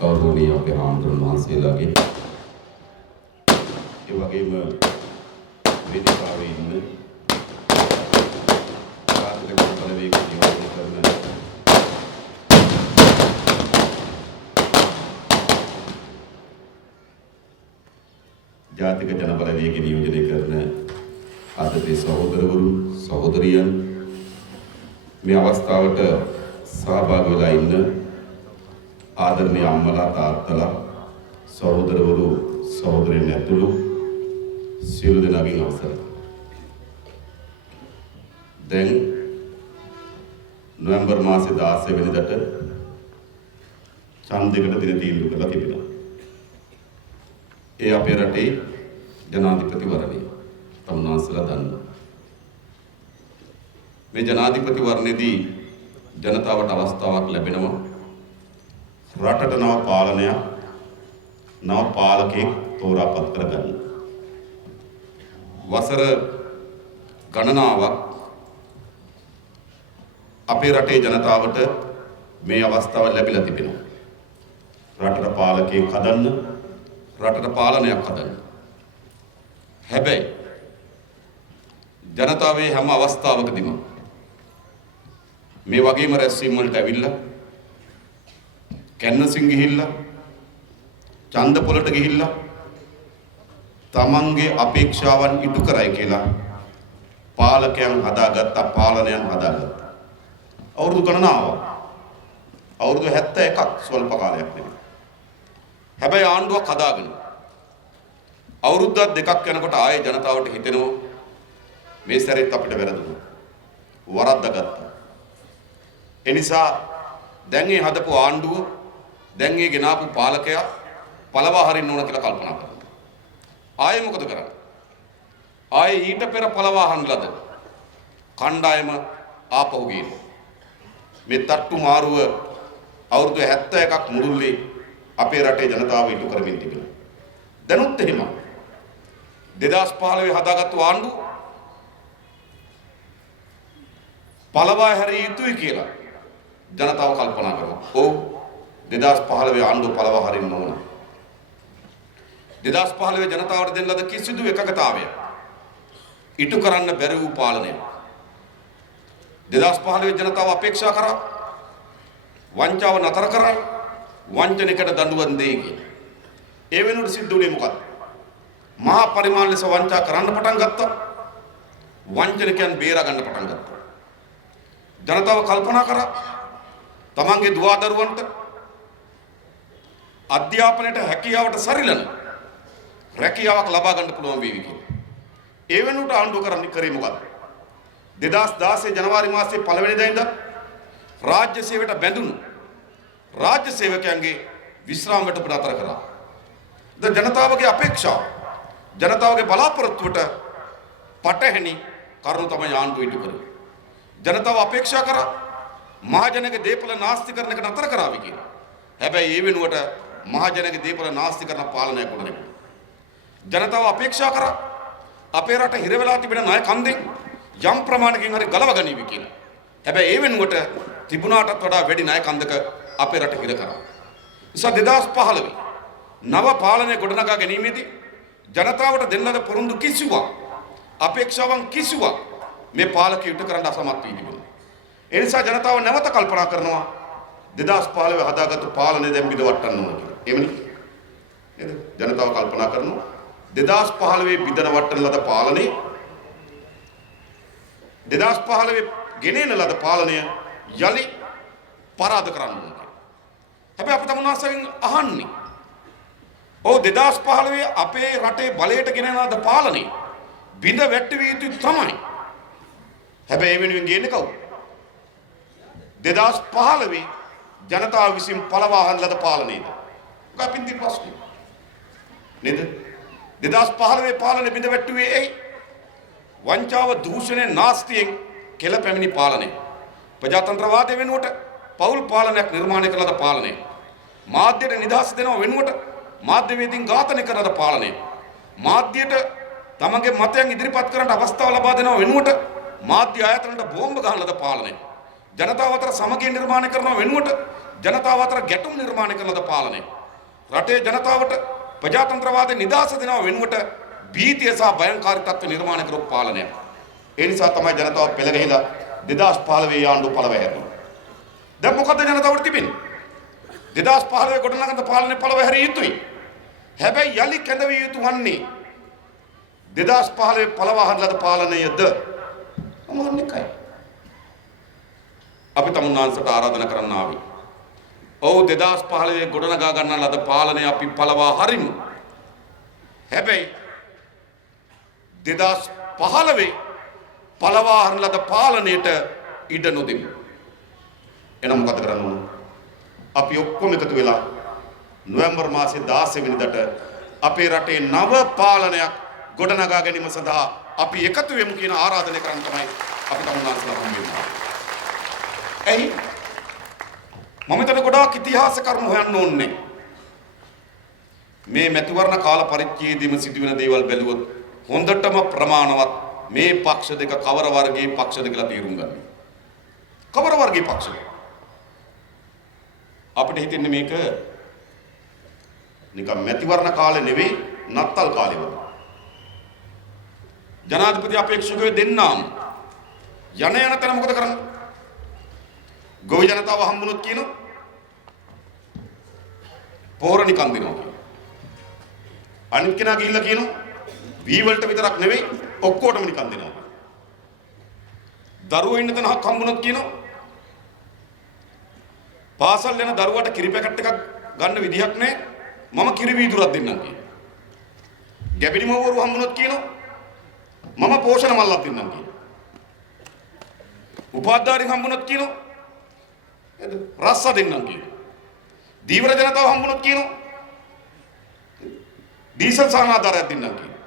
ගෞරවනීය අපේ හාමුදුරුවෝ වහන්සේලාගේ ඒ වගේම වේදිකාවේ ඉන්න ජාතික බලවේග නියෝජනය කරන ජාතික ජන බලවේග නියෝජනය කරන ආදරේ සහෝදරවරුන් සහෝදරියන් මේ අවස්ථාවට සහභාගී වෙලා ඉන්න ආදරණීය අම්මලා තාත්තලා සහෝදරවරු සහෝදරියන් ඇතුළු සියලු දෙනාගෙන් අවසරයි. දැන් නොවැම්බර් මාසේ 16 වෙනිදාට ඡන්දයකට දින තීන්දුව කරලා තිබෙනවා. ඒ අපේ රටේ ජනාධිපතිවරණය තමුන්වහන්සේලා දන්නවා. මේ ජනාධිපතිවරණයේදී ජනතාවට අවස්ථාවක් ලැබෙනවා රටට නව පාලනයක් නව පාලකයෙක් තෝරාපත් කරගන්න. වසර ගණනාවක් අපේ රටේ ජනතාවට මේ අවස්ථාව ලැබිලා තිබෙනවා. රටට පාලකයෙක් හදන්න, රටට පාලනයක් හදන්න. හැබැයි ජනතාවේ හැම අවස්ථාවකදීම මේ වගේම රැස්වීම් වලට ඇවිල්ලා කැන්වසින් ගිහිල්ලා ඡන්ද පොලට ගිහිල්ලා තමන්ගේ අපේක්ෂාවන් ඉටු කරයි කියලා පාලකයන් හදාගත්තා, පාලනයන් හදාගත්තා. අවුරුදු ගණනාවක්, අවුරුදු 71ක් ස්වල්ප කාලයක් නෙවෙයි. හැබැයි ආණ්ඩුවක් හදාගෙන අවුරුද්දක් දෙකක් යනකොට ආයේ ජනතාවට හිතෙනවා මේ සැරේත් අපිට වැරදුනා, වරද්දාගත්තා. එනිසා දැන් මේ හදපු ආණ්ඩුව, දැන් මේ ගෙනාපු පාලකයා පළවා හරින්න ඕන කියලා කල්පනා කරනවා. ආයේ මොකද කරන්නේ? ආයේ ඊට පෙර පළවා හරින්නලද කණ්ඩායම ආපහු ගිහින් මේ තට්ටු මාරුව අවුරුදු 71ක් මුළුල්ලේ අපේ රටේ ජනතාව ඉල්ලු කරමින් තිබෙනවා. දැනුත් එහෙම 2015 හදාගත්තු ආණ්ඩුව පළවා හැරිය යුතුයි කියලා ජනතාව කල්පනා කරනවා. ඔව් 2015 ආණ්ඩුව පළවා හරින්න ඕන. 2015 ජනතාවට දෙන්න ලද කිසිදු එකඟතාවයක් ඉටු කරන්න බැරි වූ පාලනය. 2015 ජනතාව අපේක්ෂා කරා වංචාව නතර කරා, වංචනිකට දඬුවම් දෙයි කියලා. ඒ වෙනුවට සිද්ධ වුණේ මොකක්ද? මහා පරිමාණ ලෙස වංචා කරන්න පටන් ගත්තා. වංචනිකයන් බේරා ගන්න පටන් ගත්තා. ජනතාව කල්පනා කරා තමන්ගේ දුවදරුවන්ට අධ්‍යාපනයට හැකියාවට සරිලන රැකියාවක් ලබා ගන්න පුළුවන් වේවි කියලා. ඒ වෙනුවට ආණ්ඩුව කරේ මොකද්ද? 2016 ජනවාරි මාසයේ 1 වෙනිදා ඉඳන් රාජ්‍ය සේවයට බැඳුණු රාජ්‍ය සේවකයන්ගේ විශ්‍රාම වැටුප නතර කරා. ජනතාවගේ අපේක්ෂාව, ජනතාවගේ බලාපොරොත්තුවට පටහැනි කරුණු තමයි ආණ්ඩුව ඉටු කරේ. ජනතාව අපේක්ෂා කරා මහජනගේ දේපල නාස්ති කරන එක නතර කරાવી කියලා. හැබැයි ඒ වෙනුවට මහජනගේ දේපල නාස්ති කරන පාලනයක් ගොඩනැගුණා. ජනතාව අපේක්ෂා කරා අපේ රට හිර වෙලා තිබෙන ණය කන්දෙන් යම් ප්‍රමාණයකින් හරි ගලව ගනිවි කියලා. හැබැයි ඒ වෙනුවට තිබුණාටත් වඩා වැඩි ණය කන්දක අපේ රට හිර කරා. නිසා 2015 නව පාලනය ගොඩනගා ගැනීමේදී ජනතාවට දෙන්න ලද පොරොන්දු කිසිවක්, අපේක්ෂාවන් කිසිවක් මේ පාලකයෝ ඉටු කරන්න අසමත් වී තිබුණා. ඒ නිසා ජනතාව නැවත කල්පනා කරනවා 2015 හදාගත්තු පාලනය දැන් බිඳවට්ටන්න ඕන කියලා. එහෙමනේ. නේද? ජනතාව කල්පනා කරනවා 2015 බිඳන වට්ටන ලද පාලනය 2015 ගෙනෙන ලද පාලනය යලි පරාද කරන්න ඕන කියලා. හැබැයි අපිට මොනවාසකින් අහන්නේ? ඔව් 2015 අපේ රටේ බලයට ගෙනෙන ලද පාලනය බිඳ වැට්ටවිය යුතු තමයි. හැබැයි ඒ වෙනුවෙන් ගේන්නේ කවුද? 2015 ජනතාව විසින් පළවා හරින ලද පාලනයද? මොකක් පිටින් ප්‍රශ්නේ? නේද? 2015 පාලනය බිඳ වැට්ටුවේ ඇයි? වංචාව, දූෂණය, නාස්තියෙන් කෙල පැමිණි පාලනය. ප්‍රජාතන්ත්‍රවාදය වෙනුවට පෞල් පාලනයක් නිර්මාණය කළ ලද පාලනය. මාධ්‍යයට නිදහස් දෙනව වෙනුවට මාධ්‍යවේදීන් ඝාතනය කරන ලද පාලනය. මාධ්‍යයට තමන්ගේ මතයන් ඉදිරිපත් කරන්න අවස්ථාව ලබා දෙනව වෙනුවට මාධ්‍ය ආයතනට බෝම්බ ගහන ලද පාලනය. ජනතාව අතර සමගිය නිර්මාණය කරන වෙනුවට ජනතාව අතර ගැටුම් නිර්මාණය කරන ද පාලනය. රටේ ජනතාවට ප්‍රජාතන්ත්‍රවාදී නිදහස දෙනව වෙනුවට භීතිය සහ භයංකාරී තත්ත්ව නිර්මාණය කරපු පාලනය. ඒ නිසා තමයි ජනතාව පෙළ ගැහිලා 2015 ආණ්ඩුව පළවැය හැදුවා. දැන් මොකද ජනතාවට තිබෙන්නේ? 2015 ගොඩනගන පාලනය පළවැය හැරිය යුතුයි. හැබැයි යලි කැඳවිය යුතු වන්නේ 2015 පළවා හදලා පාලනයද මොනිකයි. අපි තමුන්නාන්සට ආරාධනා කරන්න ආවේ. ඔව් 2015 ගොඩනගා ගන්න ලද පාලනය අපි පළවා හරිමු. හැබැයි 2015 පළවා හරින ලද පාලනයට ඉඩ නොදෙමු. එනම් මොකද කරන්න ඕන? අපි ඔක්කොම එකතු වෙලා නොවැම්බර් මාසේ 16 වෙනිදාට අපේ රටේ නව පාලනයක් ගොඩනගා ගැනීම සඳහා අපි එකතු වෙමු කියන ආරාධනය කරන්න තමයි අපි තමුන්නාන්සලා හම්බෙන්නේ. එයි මම හිතන ගොඩාක් ඉතිහාස කරුණු හොයන්න ඕනේ. මේ මැතිවරණ කාල පරිච්ඡේදයේම සිදුවෙන දේවල් බැලුවොත් හොඳටම ප්‍රමාණවත් මේ පක්ෂ දෙක කවර වර්ගයේ පක්ෂද කියලා තේරුම් ගන්න. කවර වර්ගයේ පක්ෂද? අපිට හිතෙන්නේ මේක නිකම් මැතිවරණ කාලේ නෙවෙයි නත්තල් කාලේ වගේ. ජනාධිපති අපේක්ෂකයෝ දෙන්නාම යන තැන මොකද කරන්නේ? ගොවි ජනතාව හම්බුනොත් කියනවා පෝර නිකන් දෙනවා කියලා. අනිත් කෙනා ගිහිල්ලා කියනවා වී වලට විතරක් නෙවෙයි ඔක්කොටම නිකන් දෙනවා. දරුවෝ ඉන්න තැන හම්බුනොත් කියනවා පාසල් යන දරුවට කිරි පැකට් එකක් ගන්න විදිහක් නැහැ. මම කිරි වීදුරක් දෙන්නම් කියනවා. ගැබිනි මව්වරු හම්බුනොත් කියනවා මම පෝෂණ මල්ලක් දෙන්නම් කියනවා. උපාධාරී හම්බුනොත් කියනවා රස්ස දෙන්නම් කියනවා. දීවර ජනතාව හම්බුනොත් කියනවා ඩීසල් සහනාධාරයක් දෙන්නම් කියනවා.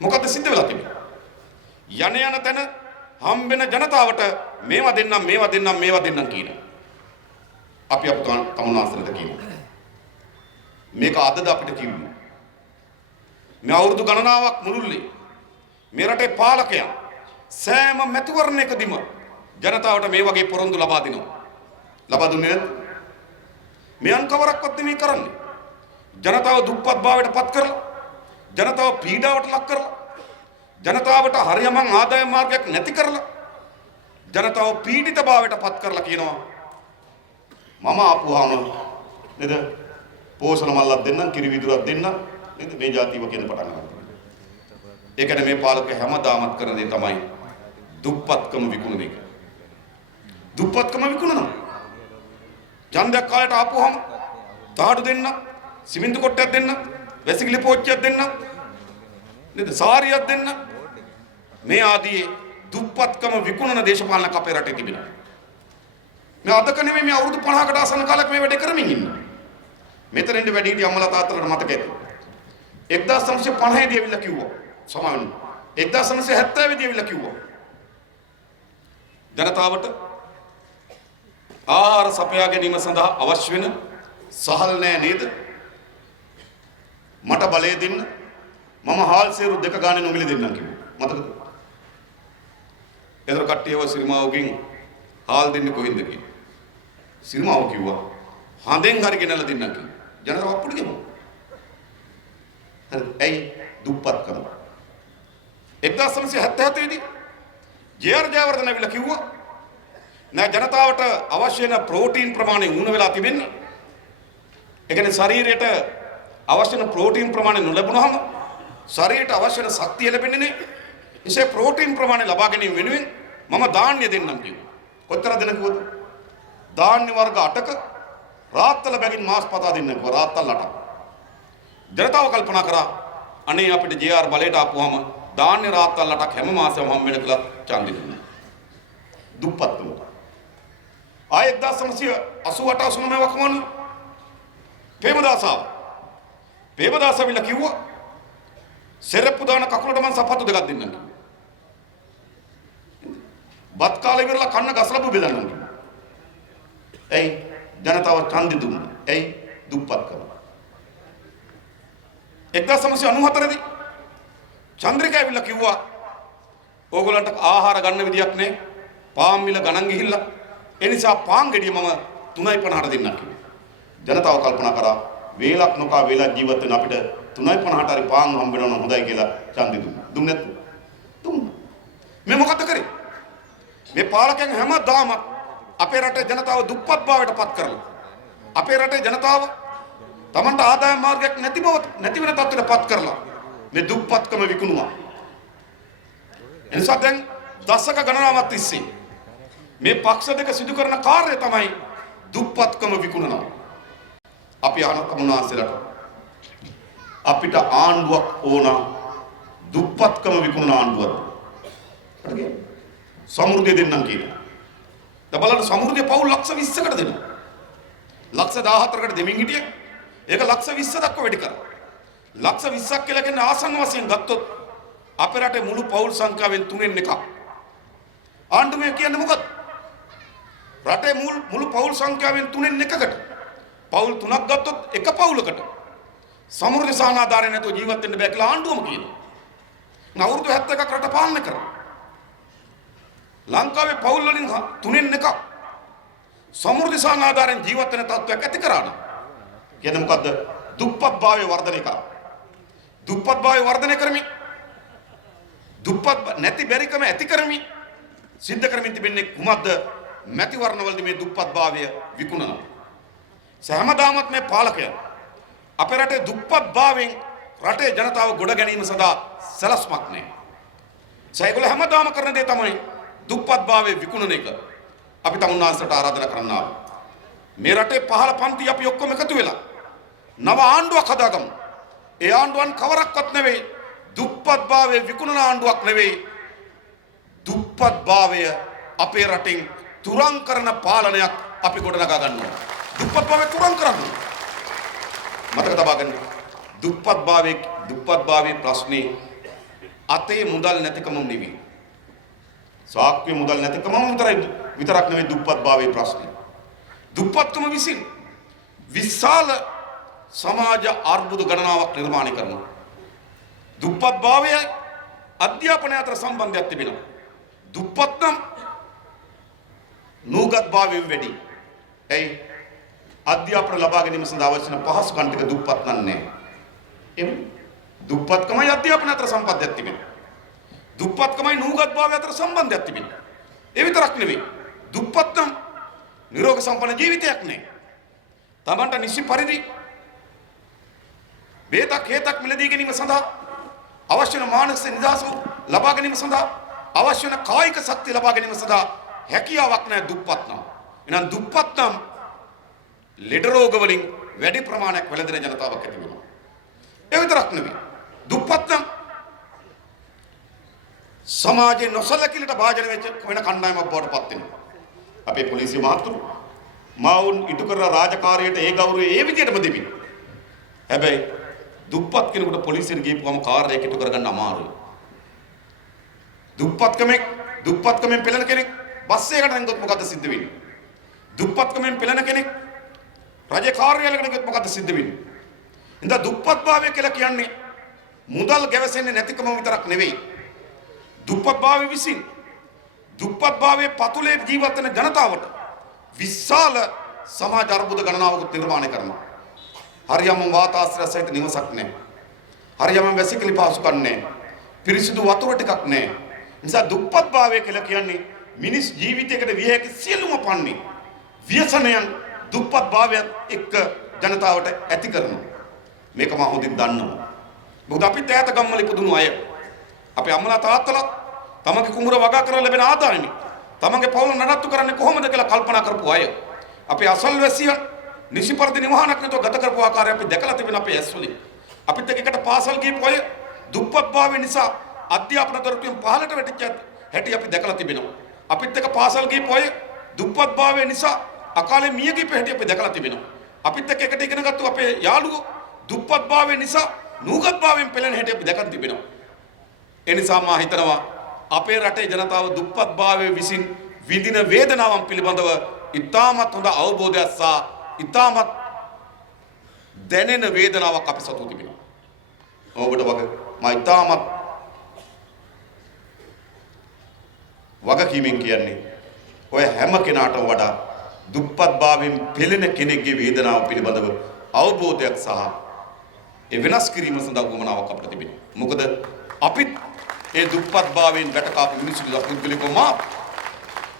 මොකද්ද සිද්ධ වෙලා තිබෙන්නේ? යන තැන හම්බෙන ජනතාවට මේවා දෙන්නම් කියනවා. අපි තමුන්නාන්සලට කියනවා. මේක අදද අපිට කිව්වේ. මේ අවුරුදු ගණනාවක් මුළුල්ලේ මේ රටේ පාලකයන් සෑම මැතිවරණයකදීම ජනතාවට මේ වගේ පොරොන්දු ලබා දෙනවා. ලබා දුන්නේ නැද්ද? මේ අන්කවරක්වත් නෙමෙයි කරන්නේ. ජනතාව දුප්පත් භාවයට පත් කරලා, ජනතාව පීඩාවට ලක් කරලා, ජනතාවට හරියමං ආදාය මාර්ගයක් නැති කරලා, ජනතාව පීඩිත භාවයට පත් කරලා කියනවා මම ආපුවාම නේද පෝෂණ මල්ලක් දෙන්නම්, කිරි විදුරක් දෙන්නම් නේද මේ જાතිව කියන පටන් ගන්නවා. ඒකට මේ පාලක හැමදාමත් කරන දේ තමයි දුප්පත්කම විකුණන එක. දුප්පත්කම විකුණනවා. ඡන්දයක් කාලයට ආපුවාම තාඩු දෙන්න, සිමෙන්තු කොටයක් දෙන්න, වැසිකිලි පෝච්චියක් දෙන්න, නේද සාරියක් දෙන්න. මේ ආදී දුප්පත්කම විකුණන දේශපාලනයක් අපේ රටේ තිබෙනවා. මේ අදක නෙමෙයි මේ අවුරුදු 50කට ආසන්න කාලයක් මේ වැඩේ කරමින් ඉන්නවා. මෙතන ඉන්න වැඩි හිටිය අම්මලා තාත්තලාට මතක ඇති. 1950 දී ඇවිල්ලා කිව්වා. සමාවෙන්න. 1970 දී ඇවිල්ලා කිව්වා. ජනතාවට ආහාර සපයා ගැනීම සඳහා අවශ්‍ය වෙන සහල් නෑ නේද? මට බලය දෙන්න. මම හාල් සේරු 2 ගානේ නොමිලේ දෙන්නම් කිව්වා. මතකද? එතන කට්ටියව සිරිමාවකින් හාල් දෙන්නේ කොහෙන්ද කියලා. සිරිමාව කිව්වා හඳෙන් හරි ගෙනල්ලා දෙන්නම් කිව්වා. ජනතාව අප්පුඩි ගමු. හරි. ඇයි දුප්පත්කම. 1977 දී ජේ.ආර්. ජයවර්ධන ඇවිල්ලා කිව්වා නෑ ජනතාවට අවශ්‍ය වෙන ප්‍රෝටීන් ප්‍රමාණය උණු වෙලා තිබෙන්නේ. ඒ කියන්නේ ශරීරයට අවශ්‍ය වෙන ප්‍රෝටීන් ප්‍රමාණය නොලැබුණාම ශරීරයට අවශ්‍ය වෙන ශක්තිය ලැබෙන්නේ නෑ. එසේ ප්‍රෝටීන් ප්‍රමාණය ලබා ගැනීම වෙනුවෙන් මම ධාන්‍ය දෙන්නම් කිව්වා. කොච්චර දෙන්න කිව්වද? ධාන්‍ය වර්ග 8ක රාත්තල බැගින් මාස් පතා දෙන්න කිව්වා. රාත්තල් 8ක්. ජනතාව කල්පනා කරා අනේ අපිට ජේ.ආර්. බලයට ආපුවාම ධාන්‍ය රාත්තල් 8ක් හැම මාසෙම හම් වෙන කියලා ඡන්දෙ දුන්නා. දුප්පත්කම. ආයෙත් 1988 89 වකමන පේමදාස විල කිව්වා සෙරප්පු දාන කකුලට මං සපත්තු දෙකක් දෙන්නම් කිව්වා. බත් කාලේ ඉවරලා කන්න ගස්ලබු බෙදන්නම් කිව්වා. එයි ජනතාව ඡන්දෙ දුන්නා. එයි දුප්පත්කම. 1994 දී චන්ද්‍රිකා ඇවිල්ලා කිව්වා ඕගොල්ලන්ට ආහාර ගන්න විදියක් නැහැ. පාන් මිල ගණන් ගිහිල්ලා ඒ නිසා පාන් ගෙඩිය මම 3.50ට දෙන්නම් කිව්වා. ජනතාව කල්පනා කරා වේලක් නොකා වේලක් ජීවත් වෙන අපිට 3.50ට හරි පාන් හම්බ වෙනවා හොඳයි කියලා ඡන්දෙ දුන්නා. දුන්නේ නැත්නම් දුන්නා. මේ මොකද කරේ? මේ පාලකයන් හැමදාම අපේ රටේ ජනතාව දුප්පත් භාවයට පත් කරලා අපේ රටේ ජනතාව තමන්ට ආදායම් මාර්ගයක් නැති වෙන තත්ත්වයට පත් කරලා මේ දුප්පත්කම විකුණුවා. එනිසා දැන් දශක ගණනාවක් තිස්සේ මේ පක්ෂ දෙක සිදු කරන කාර්යය තමයි දුප්පත්කම විකුණනවා. අපි අහන තමුන්වහන්සේලාට අපිට ආණ්ඩුවක් ඕන දුප්පත්කම විකුණන ආණ්ඩුවක්. සමෘද්ධිය දෙන්නම් කියනවා. දැන් බලන්න සමෘද්ධිය පවුල් ලක්ෂ 20කට දෙනවා. ලක්ෂ 14කට දෙමින් හිටියේ. ඒක ලක්ෂ 20 දක්වා වැඩි කරා. ලක්ෂ 20ක් කියලා කියන්නේ ආසන්න වශයෙන් ගත්තොත් අපේ රටේ මුළු පවුල් සංඛ්‍යාවෙන් 3/1. ආණ්ඩුවේ කියන්නේ මොකද? රටේ මුළු පවුල් සංඛ්‍යාවෙන් 3/1කට පවුල් 3ක් ගත්තොත් එක පවුලකට සමෘද්ධි සහනාධාරය නැතුව ජීවත් වෙන්න බෑ කියලා ආණ්ඩුවම කියනවා. අවුරුදු 71ක් රට පාලනය කරා. ලංකාවේ පවුල් වලින් 3/1ක් සමෘද්ධි සහනාධාරයෙන් ජීවත් වෙන තත්ත්වයක් ඇති කරාන. කියන්නේ මොකද්ද? දුප්පත් භාවය වර්ධනය කරා. දුප්පත් භාවය වර්ධනය කරමින් දුප්පත් නැති බැරිකම ඇති කරමින් සිද්ධ කරමින් තිබෙන්නේ කුමක්ද? මැතිවරණවලදී මේ දුප්පත් භාවය විකුණනවා. සෑමදාමත් මේ පාලකයන් අපේ රටේ දුප්පත් භාවයෙන් රටේ ජනතාව ගොඩ ගැනීම සඳහා සැලැස්මක් නැහැ. ඒගොල්ලෝ හැමදාම කරන දේ තමයි දුප්පත් භාවය විකුණන එක. අපි තමුන්වහන්සේට ආරාධනා කරනවා. මේ රටේ පහළ පන්ති අපි ඔක්කොම එකතු වෙලා නව ආණ්ඩුවක් හදාගමු. ඒ ආණ්ඩුවන් කවරක්වත් නෙවෙයි දුප්පත් භාවය විකුණන ආණ්ඩුවක් නෙවෙයි. දුප්පත් භාවය අපේ රටින් තුරන් කරන පාලනයක් අපි ගොඩනගා ගන්නවා. දුප්පත් භාවය තුරන් කරන්න. මතක තබා ගන්න. දුප්පත් භාවයේ ප්‍රශ්නේ අතේ මුදල් නැතිකම නෙවෙයි. සාක්කුවේ මුදල් නැතිකම විතරක් නෙවෙයි දුප්පත් භාවයේ ප්‍රශ්නේ. දුප්පත්කම විසින් විශාල සමාජ අර්බුද ගණනාවක් නිර්මාණය කරනවා. දුප්පත් භාවය අධ්‍යාපනය අතර සම්බන්ධයක් තිබෙනවා. දුප්පත් නම් නූගත් භාවයෙන් වැඩි. එයි අධ්‍යාපන ලබා ගැනීම සඳහා අවශ්‍ය කරන පහසුකම් ටික දුප්පත් නන්නේ. එම් දුප්පත්කමයි අධ්‍යාපන අතර සම්බන්ධයක් තිබෙනවා. දුප්පත්කමයි නූගත් භාවය අතර සම්බන්ධයක් තිබෙනවා. ඒ විතරක් නෙවෙයි. දුප්පත් නම් නිරෝගී සම්පන්න ජීවිතයක් නෑ. තමන්ට නිසි පරිදි බේතක් හේතක් මිලදී ගැනීම සඳහා අවශ්‍ය වන මානසික නිදහස ලබා ගැනීම සඳහා අවශ්‍ය වන කායික ශක්තිය ලබා ගැනීම සඳහා හැකියාවක් නැහැ දුප්පත් නම්. එහෙනම් දුප්පත් නම් ලෙඩ රෝග වලින් වැඩි ප්‍රමාණයක් වැළඳෙන ජනතාවක් ඇති වෙනවා. ඒ විතරක් නෙවෙයි. දුප්පත් නම් සමාජයේ නොසලකිලිට භාජන වෙච්ච වෙන කණ්ඩායමක් බවට පත් වෙනවා. අපේ පොලිසිය මහතුරු මාවුන් ඉටු කරන රාජකාරියට ඒ ගෞරවය ඒ විදිහටම දෙමින්. හැබැයි දුප්පත් කෙනෙකුට පොලිසියට ගිහපුවම කාර්යයක් ඉටු කරගන්න අමාරුයි. දුප්පත්කමෙන් පෙළෙන කෙනෙක් බස් එකකට නැංගුවොත් මොකද සිද්ධ වෙන්නේ? දුප්පත්කමෙන් පෙළෙන කෙනෙක් රජ කාර්යාලයකට ගියොත් මොකද සිද්ධ වෙන්නේ? ඉතින් දුප්පත් භාවය කියලා කියන්නේ මුදල් ගැවසෙන්නේ නැතිකම විතරක් නෙවෙයි. දුප්පත් භාවය විසින් දුප්පත් භාවයේ පතුලේ ජීවත් වෙන ජනතාවට විශාල සමාජ අර්බුද ගණනාවක නිර්මාණය කරනවා. හරියම වාතාශ්‍රය සහිත නිවසක් නැහැ. හරියම වැසිකිලි පහසුකම් නැහැ. පිරිසිදු වතුර ටිකක් නැහැ. නිසා දුප්පත් භාවය කියලා කියන්නේ මිනිස් ජීවිතයකට විය හැකි සියලුම පන්නේ ව්‍යසනයන් දුප්පත් භාවයත් එක්ක ජනතාවට ඇති කරනවා. මේක මම හොඳින් දන්නවා. මොකද අපි ඈත ගම්වල ඉපදුණු අය. අපේ අම්මලා තාත්තලා තමන්ගේ කුඹුර වගා කරලා ලැබෙන ආදායම තමන්ගේ පවුල නඩත්තු කරන්නේ කොහොමද කියලා කල්පනා කරපු අය. අපේ අසල්වැසියන් නිසිපරිදි නිවහනක් නැතුව ගත කරපු ආකාරය අපි දැකලා තිබෙන අපේ ඇස් වලින්. අපිත් එකට පාසල් ගිහපු අය දුප්පත් භාවය නිසා අධ්‍යාපන දරතුන් පහළට වැටිච්ච හැටි අපි දැකලා තිබෙනවා. අපිත් එක්ක පාසල් ගිහපු අය දුප්පත් භාවය නිසා අකාලේ මිය ගිහපු හැටි අපි දැකලා තිබෙනවා. අපිත් එක්ක එකට ඉගෙන ගත්ත අපේ යාළුවෝ දුප්පත් භාවය නිසා නූගත් භාවයෙන් පෙළෙන හැටි අපි දැකලා තිබෙනවා. ඒ නිසා මා හිතනවා අපේ රටේ ජනතාව දුප්පත් භාවයේ විසින් විඳින වේදනාවන් පිළිබඳව ඉතාමත් හොඳ අවබෝධයක් සහ ඉතාමත් දැනෙන වේදනාවක් අපි සතු තිබෙනවා. ඔබට වගේ මා ඉතාමත් වගකීමෙන් කියන්නේ ඔය හැම කෙනාටම වඩා දුප්පත් භාවයෙන් පෙළෙන කෙනෙක්ගේ වේදනාව පිළිබඳව අවබෝධයක් සහ ඒ වෙනස් කිරීම සඳහා උවමනාවක් අපිට තිබෙනවා. මොකද අපිත් ඒ දුප්පත් භාවයෙන් වැටකාපු මිනිස්සු පුද්ගලිකව මා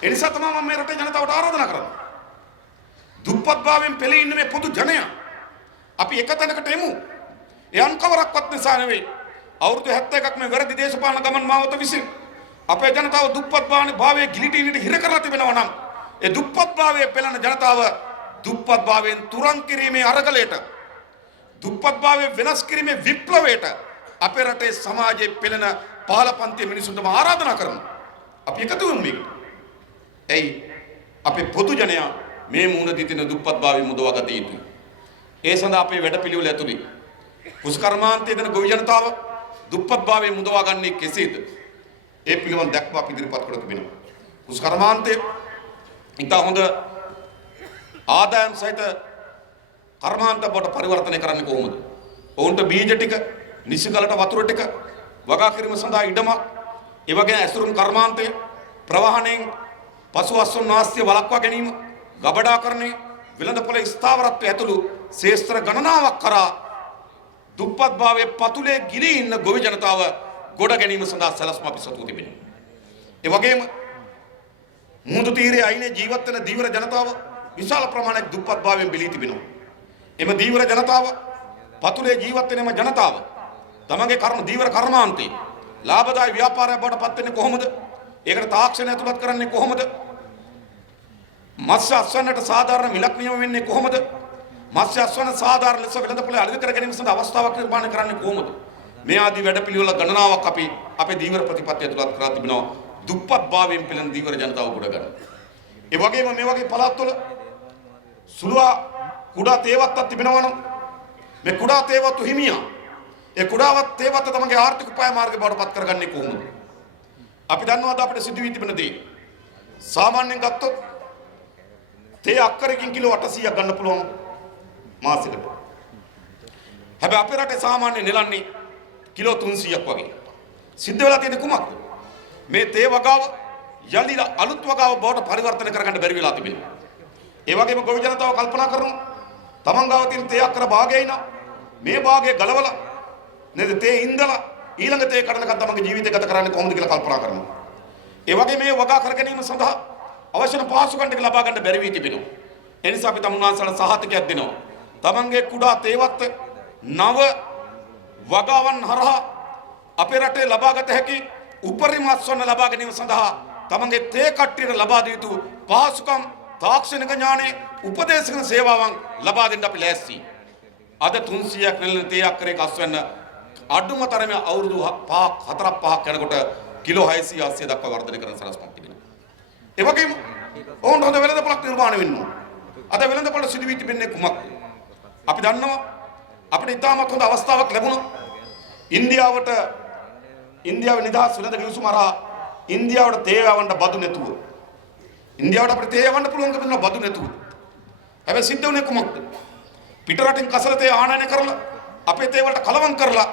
ඒ නිසා තමයි මම මේ රටේ ජනතාවට ආරාධනා කරන්නේ. දුප්පත් භාවයෙන් පෙළී ඉන්න මේ පොදු ජනයා අපි එක තැනකට එමු. ඒ අන්කවරක්වත් නිසා නෙවෙයි. අවුරුදු 71ක් මේ වැරදි දේශපාලන ගමන් මාවත විසින් අපේ ජනතාව දුප්පත් භාවයේ ගිලිටීනට හිර කරලා තිබෙනවා නම් ඒ දුප්පත් භාවයේ පෙළෙන ජනතාව දුප්පත් භාවයෙන් තුරන් කිරීමේ අරගලයට දුප්පත් භාවයේ වෙනස් කිරීමේ විප්ලවයට අපේ රටේ සමාජයේ පෙළෙන පහළ පන්තියේ මිනිසුන්ටම ආරාධනා කරනවා. අපි එකතු වෙමු මේකට. එයි අපේ පොදු ජනයා මේ මුහුණ දිදින දුප්පත් භාවය මුදවා ගත යුතුයි. ඒ සඳහා අපේ වැඩපිළිවෙල ඇතුළේ කුසකර්මාන්තයේ දෙන ගොවි ජනතාව දුප්පත් භාවය මුදවා ගන්නේ කෙසේද? ඒ පිළිබඳ දැක්ම අපි ඉදිරිපත් කර තිබෙනවා. කුසකර්මාන්තයේ ඉතා හොඳ ආදායම් සහිත කර්මාන්ත බවට පරිවර්තනය කරන්නේ කොහොමද? ඔවුන්ට බීජ ටික, නිසිකලට වතුර ටික වගා කිරීම සඳහා ඉඩමක්, ඒ වගේම ඇසුරුම් කර්මාන්තය ප්‍රවාහණයෙන් පසු අස්වැන්න වාස්තිය වළක්වා ගැනීම, ගබඩාකරණය, වෙළඳපොළ ස්ථාවරත්වය ඇතුළු ශේෂ්ත්‍ර ගණනාවක් කරා දුප්පත් භාවයේ පතුලේ ගිලී ඉන්න ගොවි ජනතාව ගොඩ ගැනීම සඳහා සැලැස්ම අපි සතු තිබෙනවා. ඒ වගේම මුහුදු තීරයේ අයිනේ ජීවත් වෙන දීවර ජනතාව විශාල ප්‍රමාණයක් දුප්පත් භාවයෙන් බිලී තිබෙනවා. එම දීවර ජනතාව පතුලේ ජීවත් වෙනම ජනතාව තමගේ දීවර කර්මාන්තේ ලාභදායී ව්‍යාපාරයක් බවට පත් වෙන්නේ කොහොමද? ඒකට තාක්ෂණය ඇතුළත් කරන්නේ කොහොමද? මත්ස්‍ය අස්වැන්නට සාධාරණ මිලක් නියම වෙන්නේ කොහොමද? මත්ස්‍ය අස්වැන්න සාධාරණ ලෙස වෙළඳපොළ අලෙවි කර ගැනීම සඳහා අවස්ථාවක් නිර්මාණය කරන්නේ කොහොමද? මේ ආදී වැඩපිළිවෙල ගණනාවක් අපි අපේ දීවර ප්‍රතිපත්තිය ඇතුළත් කරලා තිබෙනවා. දුප්පත් භාවයෙන් පෙළෙන දීවර ජනතාව ගොඩ ගන්න. ඒ වගේම මේ වගේ පළාත්වල සුළුවා කුඩා තේවත්තක් තිබෙනවා නම් මේ කුඩා තේවත්තු හිමියා ඒ කුඩාවත් තේවත්ත තමගේ ආර්ථික උපාය මාර්ග බවට පත් කරගන්නේ කොහොමද? අපි දන්නවාද අපිට සිදු වී තිබෙන දේ? සාමාන්‍යයෙන් ගත්තොත් තේ අක්කරකින් කිලෝ 800ක් ගන්න පුළුවන් මාසෙකට. හැබැයි අපේ රටේ සාමාන්‍ය නෙලන්නේ කිලෝ 300ක් වගේ. සිද්ධ වෙලා තියෙන්නේ කුමක්ද? මේ තේ වගාව යලි අලුත් වගාව බවට පරිවර්තන කරගන්න බැරි වෙලා තිබෙනවා. ඒ වගේම ගොවි ජනතාව කල්පනා කරනවා තමන් ගාව තියෙන තේ අක්කර භාගයයි නම් මේ භාගය ගලවලා නේද තේ ඉඳලා ඊළඟ තේ කඩනකම් තමන්ගේ ජීවිතය ගත කරන්නේ කොහොමද කියලා කල්පනා කරනවා. ඒ වගේ මේ වගා කර ගැනීම සඳහා අවශ්‍ය පහසුකම් ටික ලබා ගන්න බැරි වී තිබෙනවා. ඒ නිසා අපි තමුන්වන්සලට සහතිකයක් දෙනවා. තමන්ගේ කුඩා තේවත් නව වගාවන් හරහා අපේ රටේ ලබාගත හැකි උපරිම අස්වැන්න ලබා ගැනීම සඳහා තමන්ගේ තේ කට්ටියට ලබා දිය යුතු පහසුකම්, තාක්ෂණික ඥානෙ, උපදේශක සේවාවන් ලබා දෙන්න අපි ලෑස්ති. අද 300ක් නෙලන තේ අක්කරයක අස්වැන්න අඩුම තරමේ අවුරුදු 4-5ක් යනකොට කිලෝ 600-800 දක්වා වර්ධනය කරන සලස්මක් තිබෙනවා. ඒ වගේම ඕන හොඳ වෙළඳපොළක් නිර්මාණය වෙනවා. අද වෙළඳපොළ සිදු වී තිබෙන්නේ කුමක්ද? අපි දන්නවා අපිට ඉතාමත් හොඳ අවස්ථාවක් ලැබුණා. ඉන්දියාවේ නිදහස් වෙළඳ ගිවිසුම හරහා ඉන්දියාවට තේ යවන්න බදු නැතුව. ඉන්දියාවට අපිට තේ යවන්න පුළුවන්කම තියෙනවා බදු නැතුව. හැබැයි සිද්ධ වුණේ කුමක්ද? පිට රටින් කසල තේ ආනයනය කරලා අපේ තේ වලට කලවම් කරලා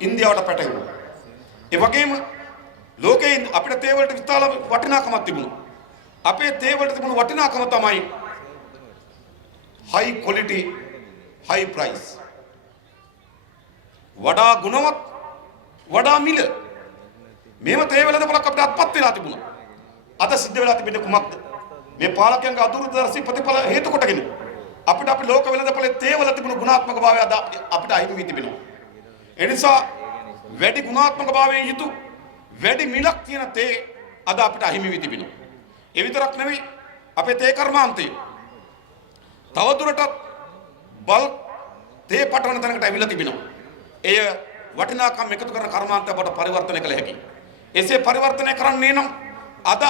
ඉන්දියාවට පැටවුණා. ඒ වගේම ලෝකේ අපිට තේ වලට විශාල වටිනාකමක් තිබුණා. අපේ තේ වලට තිබුණු වටිනාකම තමයි high quality high price. වඩා ගුණවත් වඩා මිල. මේව තේ වෙළඳපොළක් අපිට අත්පත් වෙලා තිබුණා. අද සිද්ධ වෙලා තිබෙන්නේ කුමක්ද? මේ පාලකයන්ගේ අදුරුදර්ශී ප්‍රතිඵල හේතු කොටගෙන අපිට අපි ලෝක වෙළඳපොලේ තේ වල තිබුණු ගුණාත්මක භාවය අද අපිට අහිමි වී තිබෙනවා. ඒ නිසා වැඩි ගුණාත්මක භාවයෙන් යුතු වැඩි මිලක් තියෙන තේ අද අපිට අහිමි වී තිබෙනවා. ඒ විතරක් නෙවෙයි අපේ තේ කර්මාන්තය තවදුරටත් බල්ක් තේ පටවන තැනකට ඇවිල්ලා තිබෙනවා. එය වටිනාකම් එකතු කරන කර්මාන්තය බවට පරිවර්තනය කළ හැකියි. එසේ පරිවර්තනය කරන්නේ නම් අද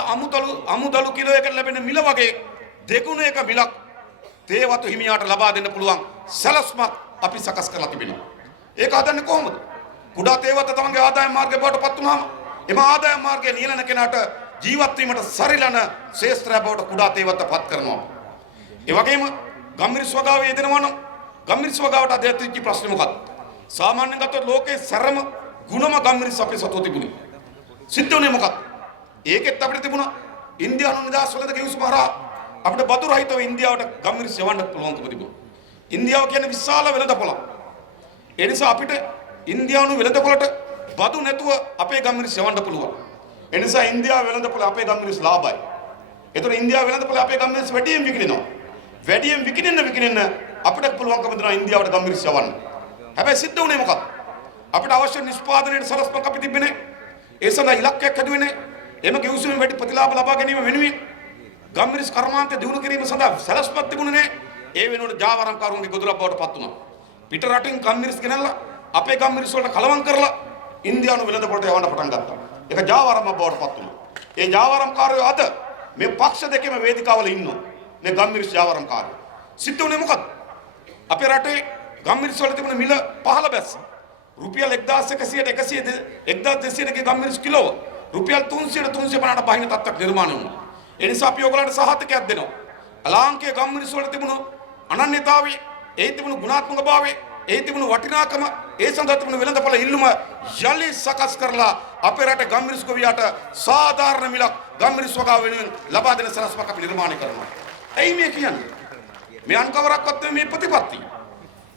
අමුදලු කිලෝයකට ලැබෙන මිල වගේ දෙගුණයක මිලක් තේ වතු හිමියාට ලබා දෙන්න පුළුවන් සැලැස්මක් අපි සකස් කරලා තිබෙනවා. ඒක හදන්නේ කොහොමද? කුඩා තේවත තමන්ගේ ආදායම් මාර්ගය බවට පත් වුණාම එම ආදායම් මාර්ගය නියලන කෙනාට ජීවත් වීමට සරිලන ශේෂ්ත්‍රය බවට කුඩා තේවත පත් කරනවා. ඒ වගේම ගම්මිරිස් වගාවේ යෙදෙනවා නම් ගම්මිරිස් වගාවට අධ්‍යාත්මික ප්‍රශ්න මොකක්ද? සාමාන්‍යයෙන් ගත්තොත් ලෝකේ සැරම ගුණම ගම්මිරිස් අපේ සතුව තිබුණේ. සිද්ධ වුණේ මොකක්ද? ඒකෙත් අපිට තිබුණා ඉන්දියානු නිදහස්වලද කිව්සු මහරා අපිට බදු රහිතව ඉන්දියාවට ගම්මිරිස් යවන්න පුළුවන්කම තිබුණා. ඉන්දියාව කියන්නේ විශාල වෙළඳපොළක්. ඒ නිසා අපිට ඉන්දියානු වෙළඳපොළට බදු නැතුව අපේ ගම්මිරිස් යවන්න පුළුවන්. ඒ නිසා ඉන්දියාව වෙළඳපොළ අපේ ගම්මිරිස් ලාභයි. ඒතර ඉන්දියාව වෙළඳපොළ අපේ ගම්මිරිස් වැඩියෙන් විකිනෙනවා. වැඩියෙන් විකිනෙන්න අපිට පුළුවන්කම දෙනවා ඉන්දියාවට ගම්මිරිස් යවන්න. හැබැයි සිද්ධ වුණේ මොකක්ද? අපිට අවශ්‍ය නිෂ්පාදනයේ සලස්මක් අපි තිබෙන්නේ. ඒ සඳහා ඉලක්කයක් හදුවේ නැහැ. එම කිව්සුමින් වැඩි ප්‍රතිලාභ ලබා ගැනීම වෙනුවෙන් ගම්මිරිස් කර්මාන්තය දිනු කිරීම සඳහා සලස්මක් තිබුණේ නැහැ. ඒ වෙනුවට ජාවාරම්කරුන්ගේ ගොදුරක් බවට පත් වුණා. පිට රටින් ගම්මිරිස් ගෙනල්ලා අපේ ගම්මිරිස් වලට කලවම් කරලා ඉන්දියානු වෙළඳපොළට යවන්න පටන් ගත්තා. ඒක ජාවාරම්ම බවට පත් වුණා. ඒ ජාවාරම්කාරයෝ අද මේ පක්ෂ දෙකේම වේදිකාවල ඉන්නවා. මේ ගම්මිරිස් ජාවාරම්කාරයෝ. සිද්ධ වුණේ මොකක්ද? අපේ රටේ ගම්මිරිස් වල තිබුණ මිල පහළ බැස්සා. රුපියල් 1100ට 1200ක ගම්මිරිස් කිලෝව රුපියල් 300ට 350ට බහින තත්ත්වයක් නිර්මාණය වුණා. ඒ නිසා අපි ඔයගලන්ට සහතිකයක් දෙනවා. ලාංකීය ගම්මිරිස් වල තිබුණු අනන්‍යතාවය, ඒ තිබුණු ගුණාත්මක භාවය, ඒ තිබුණු වටිනාකම, ඒ සඳහා තිබුණු වෙළඳපොළ ඉල්ලුම යලි සකස් කරලා අපේ රටේ ගම්මිරිස් ගොවියාට සාධාරණ මිලක් ගම්මිරිස් වගාව වෙනුවෙන් ලබා දෙන සලස්මක් අපි නිර්මාණය කරනවා. ඇයි මේ කියන්නේ? මේ අන්කවරක්වත් මේ ප්‍රතිපත්තිය.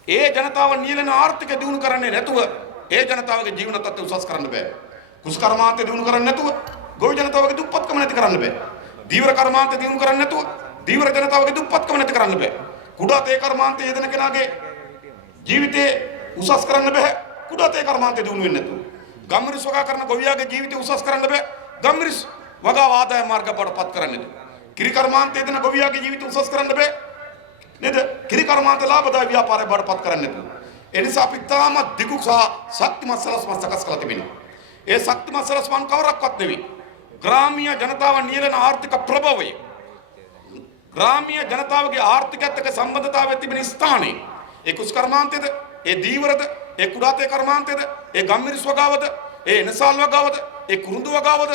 ඒ ජනතාව නියැලෙන ආර්ථික දියුණු කරන්නේ නැතුව ඒ ජනතාවගේ ජීවන තත්ත්වය උසස් කරන්න බෑ. කුසල කර්මාන්තය දියුණු කරන්නේ නැතුව ගොවි ජනතාවගේ දුප්පත්කම නැති කරන්න බෑ. දීවර කර්මාන්තය දියුණු කරන්නේ නැතුව දීවර ජනතාවගේ දුප්පත්කම නැති කරන්න බෑ. කුඩා තේ කර්මාන්තය යෙදෙන කෙනාගේ ජීවිතේ උසස් කරන්න බෑ. කුඩා තේ කර්මාන්තය දියුණු වෙන්නේ නැතුව ගම්මිරිස් වගා කරන ගොවියාගේ ජීවිතය උසස් කරන්න බෑ. ගම්මිරිස් වගාව ආදාය මාර්ග බවට පත් කරන්න බෑ. කිරි කර්මාන්තය යෙදෙන ගොවියාගේ ජීවිතය උසස් කරන්න බෑ. නේද? කිරි කර්මාන්ත ලාභදායී ව්‍යාපාරය බඩපත් කරන්නේ නැතුව. ඒ නිසා අපි තාම දිගු සහ ශක්තිමත් සලස්ම සකස් කරලා තිබෙනවා. ඒ ශක්තිමත් සලස්මන් කවරක්වත් නෙවෙයි. ග්‍රාමීය ජනතාව නියැලෙන ආර්ථික ප්‍රභවය. ග්‍රාමීය ජනතාවගේ ආර්ථිකයත් එක්ක සම්බන්ධතාවය තිබෙන ස්ථානයේ ඒ කුස් කර්මාන්තයේද, ඒ දීවරද, ඒ කුඩාතේ කර්මාන්තයේද, ඒ ගම්මිරිස් වගාවද, ඒ එනසාල් වගාවද, ඒ කුරුඳු වගාවද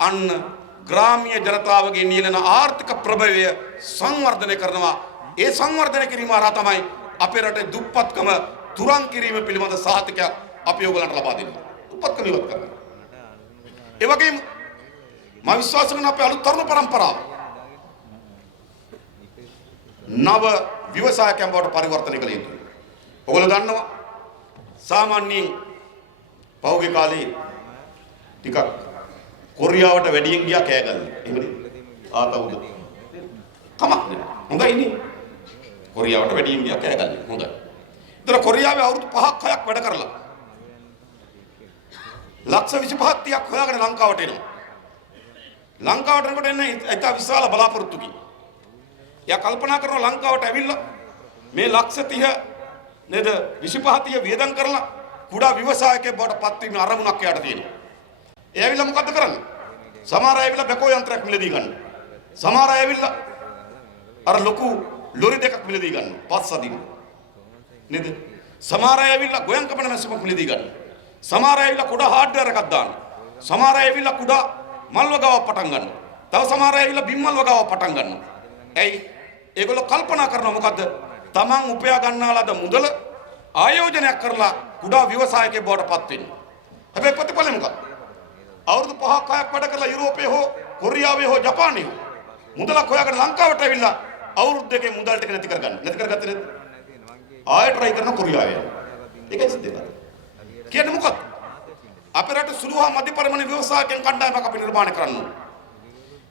අන්න ග්‍රාමීය ජනතාවගේ නියැලෙන ආර්ථික ප්‍රභවය සංවර්ධනය කරනවා. ඒ සංවර්ධනය කිරීම හරහා තමයි අපේ රටේ දුප්පත්කම තුරන් කිරීම පිළිබඳ සාහිත්‍යයක් අපි ඔයගලන්ට ලබා දෙනවා. දුප්පත්කම ඉවත් කරනවා. ඒ වගේම මම විශ්වාස කරන අපේ අලුත් තරුණ පරම්පරාව නව ව්‍යවසායකයන් බවට පරිවර්තනය කළ යුතුයි. ඔයගොල්ලෝ දන්නවා සාමාන්‍යයෙන් පහුගිය කාලේ ටිකක් කොරියාවට වැඩියෙන් ගියා කෑගල්ල. එහෙමද? ආතවුද? කමක් නෑ. හොඳයි නේ. කොරියාවට වැඩියෙන් ගියා කෑගල්ල. හොඳයි. ඒතර කොරියාවේ අවුරුදු 5ක් 6ක් වැඩ කරලා ලක්ෂ 25ක් 30ක් හොයාගෙන ලංකාවට එනවා. ලංකාවට එනකොට එන්නේ ඒක විශාල බලාපොරොත්තුකින්. එයා කල්පනා කරනවා ලංකාවට ඇවිල්ලා මේ ලක්ෂ 30 නේද 25 30 වියදම් කරලා කුඩා ව්‍යවසායකයෙක් බවට පත් වීම අරමුණක් එයාට තියෙනවා. ඒ ඇවිල්ලා මොකද්ද කරන්නේ? සමහර අය ඇවිල්ලා බැකෝ යන්ත්‍රයක් මිලදී ගන්න. සමහර අය ඇවිල්ලා අර ලොකු ලොරි දෙකක් මිලදී ගන්න. පස් අදින්න. නේද? සමහර අය ඇවිල්ලා ගෝයන් කපන මැෂිමක් මිලදී ගන්න. සමහර අය ඇවිල්ලා කුඩා හાર્ඩ්වෙයාර් එකක් දාන්න. සමහර අය ඇවිල්ලා කුඩා මල් වගාවක් පටන් ගන්නවා. තව සමහර අය ඇවිල්ලා බිම්මල් වගාවක් පටන් ගන්නවා. ඇයි? ඒගොල්ලෝ කල්පනා කරනවා මොකද්ද? Taman උපයා ගන්නාලාද මුදල ආයෝජනයක් කරලා කුඩා ව්‍යවසායකයෙක් බවට පත් වෙන්න. හැබැයි ප්‍රතිඵල මොකක්ද? අවුරුදු 5ක් 6ක් වැඩ කරලා යුරෝපයේ හෝ කොරියාවේ හෝ ජපානයේ හෝ මුදලක් හොයාගෙන ලංකාවට ඇවිල්ලා අවුරුදු දෙකේ මුදල් ටික නැති කරගන්න. නැති කරගත්තේ නේද? ආයෙ try කරන කොරියාවේ. ඒකයි සිද්ධ වෙන්නේ. කියන්නේ මොකක්ද? අපේ රට සුළු හා මධ්‍ය පරිමාණ ව්‍යවසායකයන් කණ්ඩායමක් අපි නිර්මාණය කරන්න ඕනේ.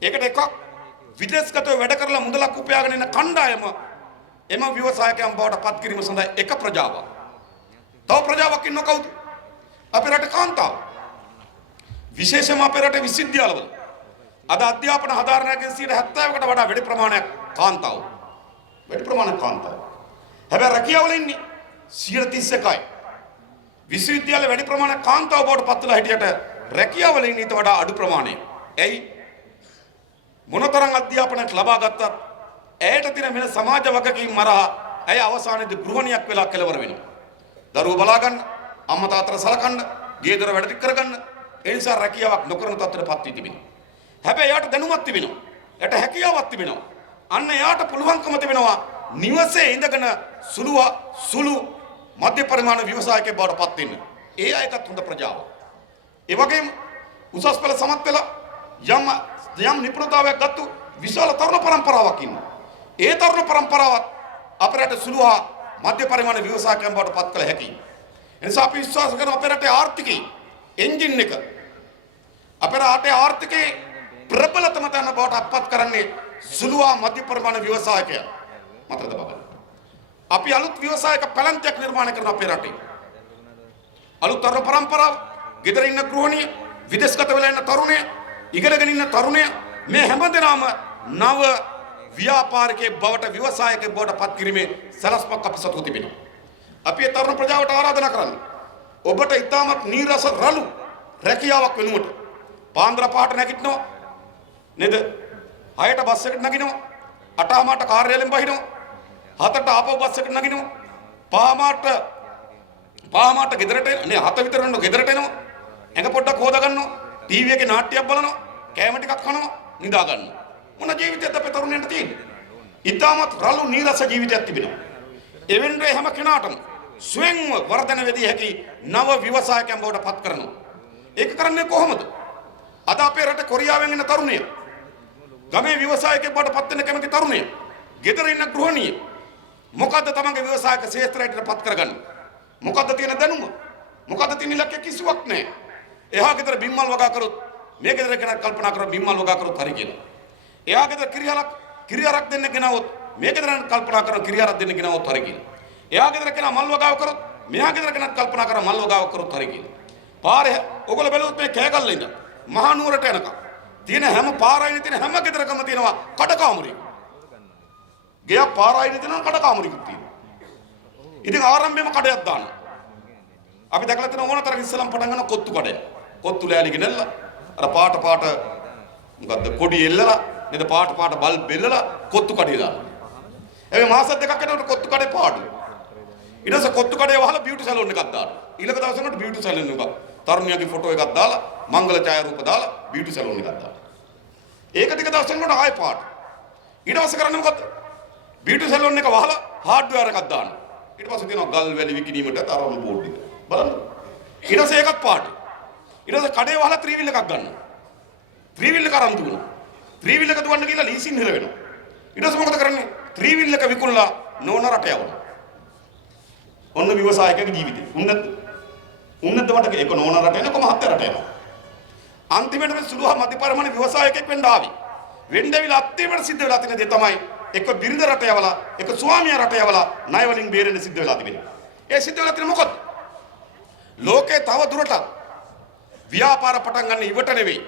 ඒකට එකක් විදේශගතව වැඩ කරලා මුදලක් උපයාගෙන ඉන්න කණ්ඩායම එම ව්‍යවසායකයන් බවට පත් කිරීම සඳහා එක ප්‍රජාවක්. තව ප්‍රජාවක් ඉන්නව කවුද? අපේ රට කාන්තාව. විශේෂයෙන්ම අපේ රටේ විශ්වවිද්‍යාලවල අද අධ්‍යාපන හදාරණයකින් 70%කට වඩා වැඩි ප්‍රමාණයක් කාන්තාව. වැඩි ප්‍රමාණයක් කාන්තාව. හැබැයි රැකියාවල ඉන්නේ 31%යි. විශ්වවිද්‍යාල වැඩි ප්‍රමාණයක් කාන්තාව බවට පත් වෙලා හිටියට රැකියාවල ඉන්න ඊට වඩා අඩු ප්‍රමාණයක්. ඇයි? මොනතරම් අධ්‍යාපනයක් ලබා ගත්තත් ඇයට තියෙන වෙන සමාජ වගකීම් මරහා ඇය අවසානයේදී ගෘහණියක් වෙලා කෙලවර වෙනවා. දරුවෝ බලා ගන්න, අම්මා තාත්තට සලකන්න, ගේ දොර වැඩ ටික කරගන්න. ඒ නිසා රැකියාවක් නොකරන තත්ත්වයටපත් වී තිබෙනවා. හැබැයි එයාට දැනුමක් තිබෙනවා. එයාට හැකියාවක් තිබෙනවා. අන්න එයාට පුළුවන්කම තිබෙනවා නිවසේ ඉඳගෙන සුළු මධ්‍ය පරිමාණ ව්‍යවසායකයෙක් බවට පත් වෙන්න. ඒ අයකත් හොඳ ප්‍රජාවක්. ඒ වගේම උසස් පෙළ සමත් වෙලා යම් යම් නිපුණතාවයක් ගත්තු විශාල තරුණ පරම්පරාවක් ඉන්නවා. ඒ තරුණ පරම්පරාවත් අපරට සුළු හා මධ්‍ය පරිමාණ ව්‍යවසායකයන් බවට පත් කළ හැකියි. එනිසා අපි විශ්වාස කරන අපේ රටේ ආර්ථිකයේ එන්ජින් එක අපේ රටේ ආර්ථිකයේ ප්‍රබලතම තැන බවට අපත් කරන්නේ සුළු හා මධ්‍ය පරිමාණ ව්‍යවසායකයන්. මතකද බබා? අපි අලුත් ව්‍යවසායක පැලැන්තියක් නිර්මාණය කරන අපේ රටේ. අලුත් තරුණ පරම්පරාව, ගෙදර ඉන්න ගෘහණිය, විදේශගත වෙලා ඉන්න තරුණය, ඉගෙනගෙන ඉන්න තරුණය මේ හැමදෙනාම නව ව්‍යාපාරිකයෙක් බවට ව්‍යවසායකයෙක් බවට පත් කිරීමේ සලස්මක් අපි සතු තිබෙනවා. අපි ඒ තරුණ ප්‍රජාවට ආරාධනා කරන්නේ ඔබට ඊටමත් නීරස රළු රැකියාවක් වෙනුවට පාන්දර පහට නැගිටිනවා නේද? 6ට බස් එකට නගිනවා, 8:00ට කාර්යාලයෙන් බහිනවා, 7ට ආපහු බස් එකට නගිනවා, 5:00ට ගෙදරට නේ 7 විතර වෙනකොට ගෙදරට එනවා, ඇඟ පොඩ්ඩක් හොදා ගන්නවා, ටීවී එකේ නාට්‍යයක් බලනවා, කෑම ටිකක් කනවා, නිදා ගන්නවා. මොන ජීවිතයක්ද අපේ තරුණයන්ට තියෙන්නේ? ඊටමත් රළු නීරස ජීවිතයක් තිබෙනවා. එවෙන්රේ හැම කෙනාටම ස්වයංව වර්ධන වෙදී හැකි නව ව්‍යවසායකයන් බවට පත් කරනවා. ඒක කරන්නේ කොහොමද? අද අපේ රට කොරියාවෙන් එන තරුණය, ගමේ ව්‍යවසායකයෙක් බවට පත් වෙන කැමති තරුණය, ගෙදර ඉන්න ගෘහණිය මොකද්ද තමන්ගේ ව්‍යවසායක ක්ෂේත්‍රයට පත් කරගන්නේ? මොකද්ද තියෙන දැනුම? මොකද්ද තියෙන ඉලක්කය? කිසිවක් නැහැ. එහා ගෙදර බිම්මල් වගා කරොත් මේ ගෙදර කෙනෙක් කල්පනා කරලා බිම්මල් වගා කරොත් හරි කියලා. එහා ගෙදර කිරියාරක් දෙන්න ගෙනවොත් මේ ගෙදර කල්පනා කරන කිරියාරක් දෙන්න ගෙනවොත් හරි කියලා. එහා ගෙදර කෙනා මල් වගාව කරොත් මෙහා ගෙදර කෙනෙක් කල්පනා කරන මල් වගාව කරොත් හරි කියලා. පාරේ ඔයගොල්ලෝ බැලුවොත් මේ කෑගල්ල ඉඳන් මහා නුවරට යනකම් තියෙන හැම පාරයිනේ තියෙන හැම ගෙදරකම තියෙනවා කඩකාමුරි. ගියා පාරයිනේ තියෙනවා කඩකාමුරිකුත් තියෙනවා. ඉතින් ආරම්භයේම කඩයක් දානවා. අපි දැකලා තියෙන ඕන තරම් ඉස්සලම් පටන් ගන්න කොත්තු කඩය. කොත්තු ලෑලි ගෙනල්ලා අර පාට මොකද්ද කොඩි එල්ලලා නේද පාට බල්බ් එල්ලලා කොත්තු කඩේ දානවා. ඒ මාස දෙකක් යනකොට කොත්තු කඩේ පාඩු. ඊට පස්සේ කොත්තු කඩේ වහලා බියුටි සැලොන් එකක් දානවා. ඊළඟ දවසේ උනට බියුටි සැලොන් එකක්. තරුණියගේ ෆොටෝ එකක් දාලා මංගල ඡායාරූප දාලා බියුටි සැලොන් එකක් දානවා. ඒක ටික දවසක් යනකොට ආයෙ පාඩු. ඊට පස්සේ කරන්නේ මොකද්ද? බියුටි සැලොන් එක වහලා හાર્ඩ්වෙයාර් එකක් දානවා. ඊට පස්සේ දෙනවා ගල් වැලි විකිණීමට තරවල බෝඩ් එක. බලන්න. ඊට පස්සේ ඒකත් පාඩු. ඊට පස්සේ කඩේ වහලා ත්‍රිවිල් එකක් ගන්නවා. ත්‍රිවිල් එක අරන් දුවනවා. ත්‍රිවිල් එක දුවන්න කියලා ලීසින් හිර වෙනවා. ඊට පස්සේ මොකද කරන්නේ? ත්‍රිවිල් එක විකුණලා නෝන රට යවනවා. ඔන්න ව්‍යවසායකගේ ජීවිතේ. උන්නත වට ඒක නෝන රට එන කොම හත් රට යනවා. අන්තිමට මේ සුළුහා මධ්‍ය පරිමාණ ව්‍යවසායකෙක් වෙන්න ආවේ. වෙන්දවිල අත්තිමට සිද්ධ වෙලා තියෙන දේ තමයි එක බිරිඳ රට යවලා එක ස්වාමියා රට යවලා ණය වලින් බේරෙන්න සිද්ධ වෙලා තිබෙනවා. ඒ සිද්ධ වෙලා තියෙන මොකද? ලෝකේ තව දුරටත් ව්‍යාපාර පටන් ගන්න ඉවට නෙවෙයි.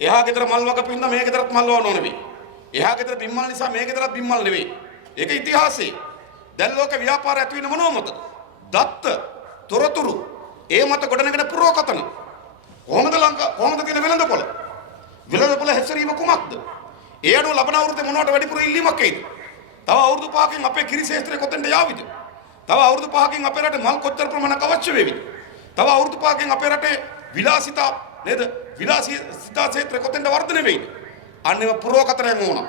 එහා ගෙදර මල් වග පින්න මේ ගෙදරත් මල් වවනෝ නෙවෙයි. එහා ගෙදර බිම්මල් නිසා මේ ගෙදරත් බිම්මල් නෙවෙයි. ඒක ඉතිහාසයේ. දැන් ලෝක ව්‍යාපාර ඇති වෙන මොනව මතද? දත්ත, තොරතුරු, ඒ මත ගොඩනගෙන පුරෝකතන. කොහොමද තියෙන වෙළඳපොළ? වෙළඳපොළ හැසිරීම කුමක්ද? ඒ අනුව ලබන අවුරුද්දේ මොනවට වැඩිපුර ඉල්ලීමක් එයිද? තව අවුරුදු 5කින් අපේ කිරි ශේත්‍රය කොතෙන්ද යාවිද? තව අවුරුදු 5කින් අපේ රටේ මල් කොච්චර ප්‍රමාණයක් අවශ්‍ය වේවිද? තව අවුරුදු 5කින් අපේ රටේ විලාසිතා නේද? විලාසිතා ක්ෂේත්‍රය කොතෙන්ද වර්ධනය වෙයිද? අන්නේම පුරෝකතනයන් ඕන.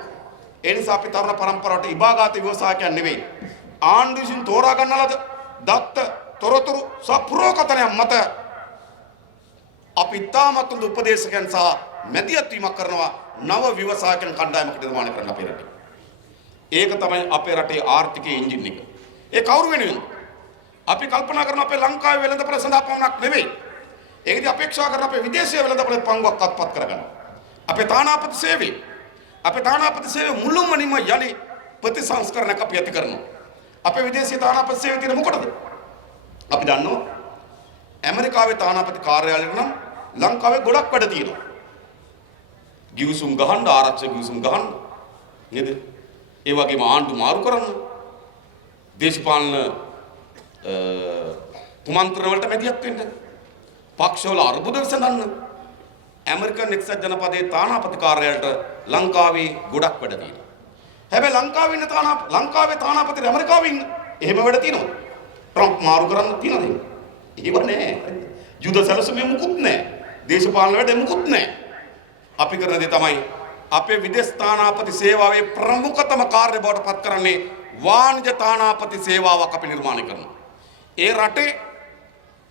ඒ නිසා අපි තරුණ පරම්පරාවට ඉබාගාත ව්‍යවසායකයන් නෙවෙයි. ආණ්ඩුව විසින් තෝරා ගන්නලද දත්ත තොරතුරු සහ පුරෝකතනයන් මත අපි තාමත් හොඳ උපදේශකයන් සහ මැදිහත් වීමක් කරනවා නව ව්‍යවසායකයන් කණ්ඩායමක් නිර්මාණය කරන්න අපේ රටේ. ඒක තමයි අපේ රටේ ආර්ථිකයේ එන්ජින් එක. ඒ කවුරු වෙනුවෙන්ද? අපි කල්පනා කරන අපේ ලංකාවේ වෙළඳපොළ සඳහා පමණක් නෙවෙයි. ඒකදී අපේක්ෂා කරන අපේ විදේශීය වෙළඳපොළ පංගුවක් අත්පත් කරගන්න. අපේ තානාපති සේවය මුළුමනින්ම යලි ප්‍රතිසංස්කරණයක් අපි ඇති කරනවා. අපේ විදේශීය තානාපති සේවය තියෙන මොකටද? අපි දන්නවා ඇමරිකාවේ තානාපති කාර්යාලයට නම් ලංකාවේ ගොඩක් වැඩ තියෙනවා. ගිවිසුම් ගහන්න, ආරක්ෂක ගිවිසුම් ගහන්න නේද? ඒ වගේම ආණ්ඩු මාරු කරන්න, දේශපාලන කුමන්ත්‍රණ වලට මැදිහත් වෙන්න, පක්ෂවල අර්බුද විසඳන්න ඇමරිකන් එක්සත් ජනපදයේ තානාපති කාර්යාලයට ලංකාවේ ගොඩක් වැඩ තියෙනවා. හැබැයි ලංකාවේ තානාපති ඇමරිකාවේ ඉන්න එහෙම වැඩ තියෙනවා. ට්‍රම්ප් මාරු කරන්න තියෙනවද? ඒව නෑ. යුද සැලසුමේ මුකුත් නෑ. දේශපාලන වැඩ මුකුත් නෑ. අපි කරන දේ තමයි අපේ විදේශ තානාපති සේවාවේ ප්‍රමුඛතම කාර්ය බවට පත් කරන්නේ වාණිජ තානාපති සේවාවක් අපි නිර්මාණය කරනවා. ඒ රටේ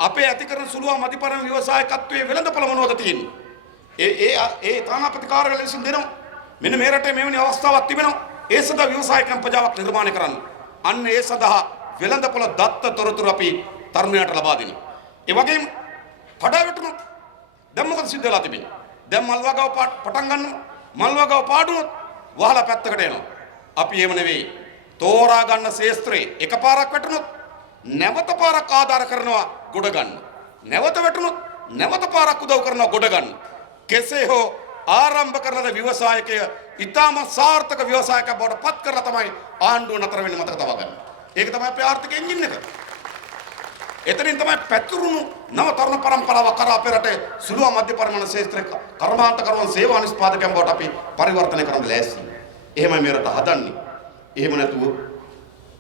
අපේ ඇති කරන සුළුවා මධ්‍යපරිමාණ ව්‍යවසායකත්වයේ වෙළඳපොළ මොනවද තියෙන්නේ? ඒ තානාපති කාර්යාලය විසින් දෙනවා. මෙන්න මේ රටේ මෙවැනි අවස්ථාවක් තිබෙනවා. ඒ සඳහා ව්‍යවසාය කම්පජාවක් නිර්මාණය කරන්න. අන්න ඒ සඳහා වෙළඳපොළ දත්ත තොරතුරු අපි තරුණයාට ලබා දෙනවා. ඒ වගේම කඩාවැටුණු දැන් මොකද සිද්ධ වෙලා තිබෙන්නේ? දැන් මල්වගාව පටන් ගන්නවා. මල්වගාව පාඩුවොත් වහලා පැත්තකට එනවා. අපි එහෙම නෙවෙයි. තෝරා ගන්න ශේස්ත්‍රයේ එකපාරක් වැටුණොත් නැවත පාරක් ආධාර කරනවා ගොඩ ගන්න. නැවත වැටුණොත් නැවත පාරක් උදව් කරනවා ගොඩ ගන්න. කෙසේ හෝ ආරම්භ කරන ව්‍යවසායකය ඊටම සාර්ථක ව්‍යවසායකයෙක් බවට පත් කරලා තමයි ආණ්ඩුව නතර වෙන්නේ මතක තබා ගන්න. ඒක තමයි අපේ ආර්ථික එන්ජින් එක. එතනින් තමයි පැතුරුණු නව තරුණ පරම්පරාවක් කරා අපේ රටේ සුළු මධ්‍ය පරිමාණ ශාස්ත්‍රික කර්මාන්තකරුවන් සේවා නිෂ්පාදකයන් බවට අපි පරිවර්තනය කරන්න ලෑස්ති. එහෙමයි මේ රට හදන්නේ. එහෙම නැතුව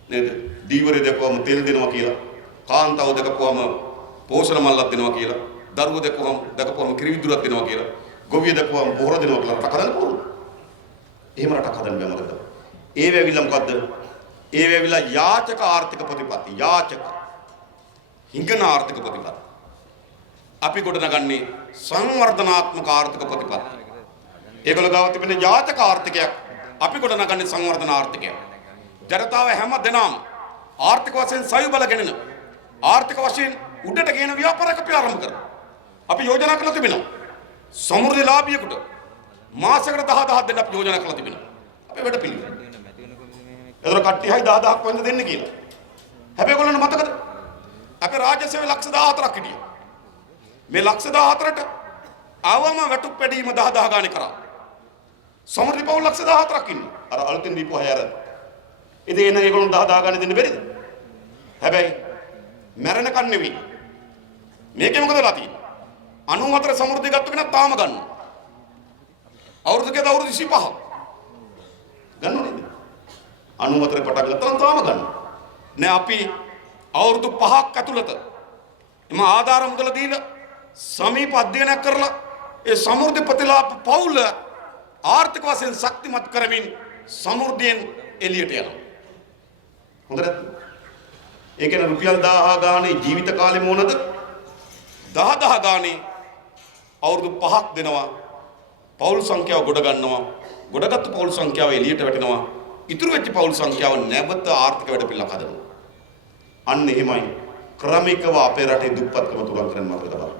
නේද? දීවරේ දැක්වම තෙල් දෙනවා කියලා, කාන්තාව දැකපුවම පෝෂණ මල්ලක් දෙනවා කියලා, දරුවෝ දැකපුවම කිරිවිදුරක් දෙනවා කියලා, ගොවිය දැකපුවම පොහොර දෙනවා කියලා රටක් හදන්න පුළුවන්. එහෙම රටක් හදන්න බෑ මොකද? ඒ වෙවිලා මොකද්ද? ඒ වෙවිලා යාචක ආර්ථික ප්‍රතිපත්ති. යාචක හිඟන ආර්ථික ප්‍රතිපත්ති. අපි ගොඩනගන්නේ සංවර්ධනාත්මක ආර්ථික ප්‍රතිපත්ති. ඒගොල්ලෝ ගාව තිබෙන යාචක ආර්ථිකයක් අපි ගොඩනගන්නේ සංවර්ධන ආර්ථිකයක්. ජනතාව හැම දෙනාම ආර්ථික වශයෙන් සයු බල ගෙනෙන ආර්ථික වශයෙන් උඩට ගෙන ව්‍යාපාරයක් අපි ආරම්භ කරනවා. අපි යෝජනා කරලා තිබෙනවා. සමෘද්ධිලාභියෙකුට මාසයකට 10000 දෙන්න අපි යෝජනා කරලා තිබෙනවා. අපේ වැඩ පිළිවෙල. ඒතර කට්ටිය 10000ක් වන්ද දෙන්න කියලා. හැබැයි ඒගොල්ලන්ට මතකද? අපේ රාජ්‍ය සේවය 14,000ක් හිටියා. මේ 14,000ට ආවම වැටුප් පැඩීම 10000 ගානේ කරා. සමෘද්ධි පවුල් 14,000ක් ඉන්නේ. අර අලුතෙන් දීපු අය අර. ඉතින් එන ඒගොල්ලෝ 10000 ගානේ දෙන්න බැරිද? හැබැයි මැරෙනකන් නෙවෙයි. මේකේ මොකද වෙලා තියෙන්නේ? 94 සමෘද්ධි ගත්ත කෙනා තාම ගන්නවා. අවුරුදු කේද අවුරුදු 25ක්. ගන්නව නේද? 94 පටන් ගත්තා තාම ගන්නවා. නෑ අපි අවුරුදු 5ක් ඇතුළත එම ආධාර මුදල දීලා සමීප අධ්‍යයනයක් කරලා ඒ සමෘද්ධි ප්‍රතිලාභ පවුල ආර්ථික වශයෙන් ශක්තිමත් කරමින් සමෘද්ධියෙන් එළියට යනවා. හොඳට ඒ කියන්නේ රුපියල් 1000 ගානේ ජීවිත කාලෙ මොනද 10,000 ගානේ අවුරුදු 5ක් දෙනවා පෞල් සංඛ්‍යාව ගොඩ ගන්නවා ගොඩගත්තු පෞල් සංඛ්‍යාව එළියට වැටෙනවා ඉතුරු වෙච්ච පෞල් සංඛ්‍යාව නැවත ආර්ථික වැඩපිළිවෙලක් හදනවා. අන්න එහෙමයි ක්‍රමිකව අපේ රටේ දුප්පත්කම තුරන් කරන්න මතක තබා.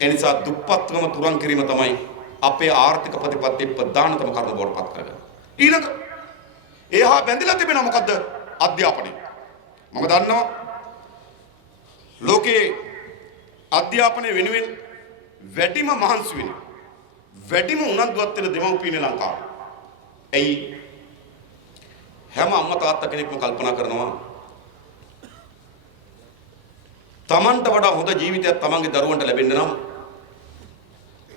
ඒ නිසා දුප්පත්කම තුරන් කිරීම තමයි අපේ ආර්ථික ප්‍රතිපත්තියේ ප්‍රධානතම කරුණ බවට පත් කරගන්න. ඊළඟ එහා බැඳිලා තිබෙන මොකද්ද? අධ්‍යාපනය. මම දන්නවා ලෝකේ අධ්‍යාපනය වෙනුවෙන් වැඩිම මහන්සි වෙන වැඩිම උනන්දුවක් වෙන දෙමව්පියනේ ලංකාවේ. ඇයි? හැම අම්මා තාත්තා කෙනෙක්ම කල්පනා කරනවා තමන්ට වඩා හොඳ ජීවිතයක් තමන්ගේ දරුවන්ට ලැබෙන්න නම්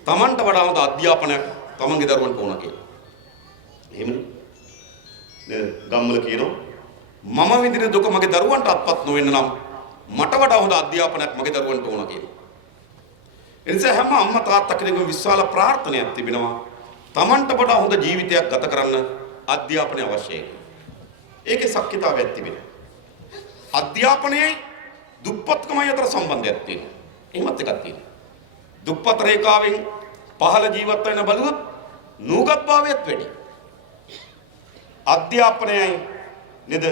තමන්ට වඩා හොඳ අධ්‍යාපනයක් තමන්ගේ දරුවන්ට ඕන කියලා. එහෙමනේ. නේද? ගම්වල කියනවා මම විඳින දුක මගේ දරුවන්ට අත්පත් නොවෙන්න නම් මට වඩා හොඳ අධ්‍යාපනයක් මගේ දරුවන්ට ඕන කියලා. ඒ නිසා හැම අම්මා තාත්තා කෙනෙකුම විශාල ප්‍රාර්ථනාවක් තිබෙනවා තමන්ට වඩා හොඳ ජීවිතයක් ගත කරන්න අධ්‍යාපනය අවශ්‍යයි. ඒකේ ශක්තිතාවයක් තිබෙනවා. අධ්‍යාපනයයි දුප්පත්කමයි අතර සම්බන්ධයක් තියෙනවා. එහෙමත් එකක් තියෙනවා. දුප්පත් රේඛාවෙන් පහළ ජීවත් වෙන බලුවොත් නූගත් භාවයත් වැඩි. අධ්‍යාපනයයි නේද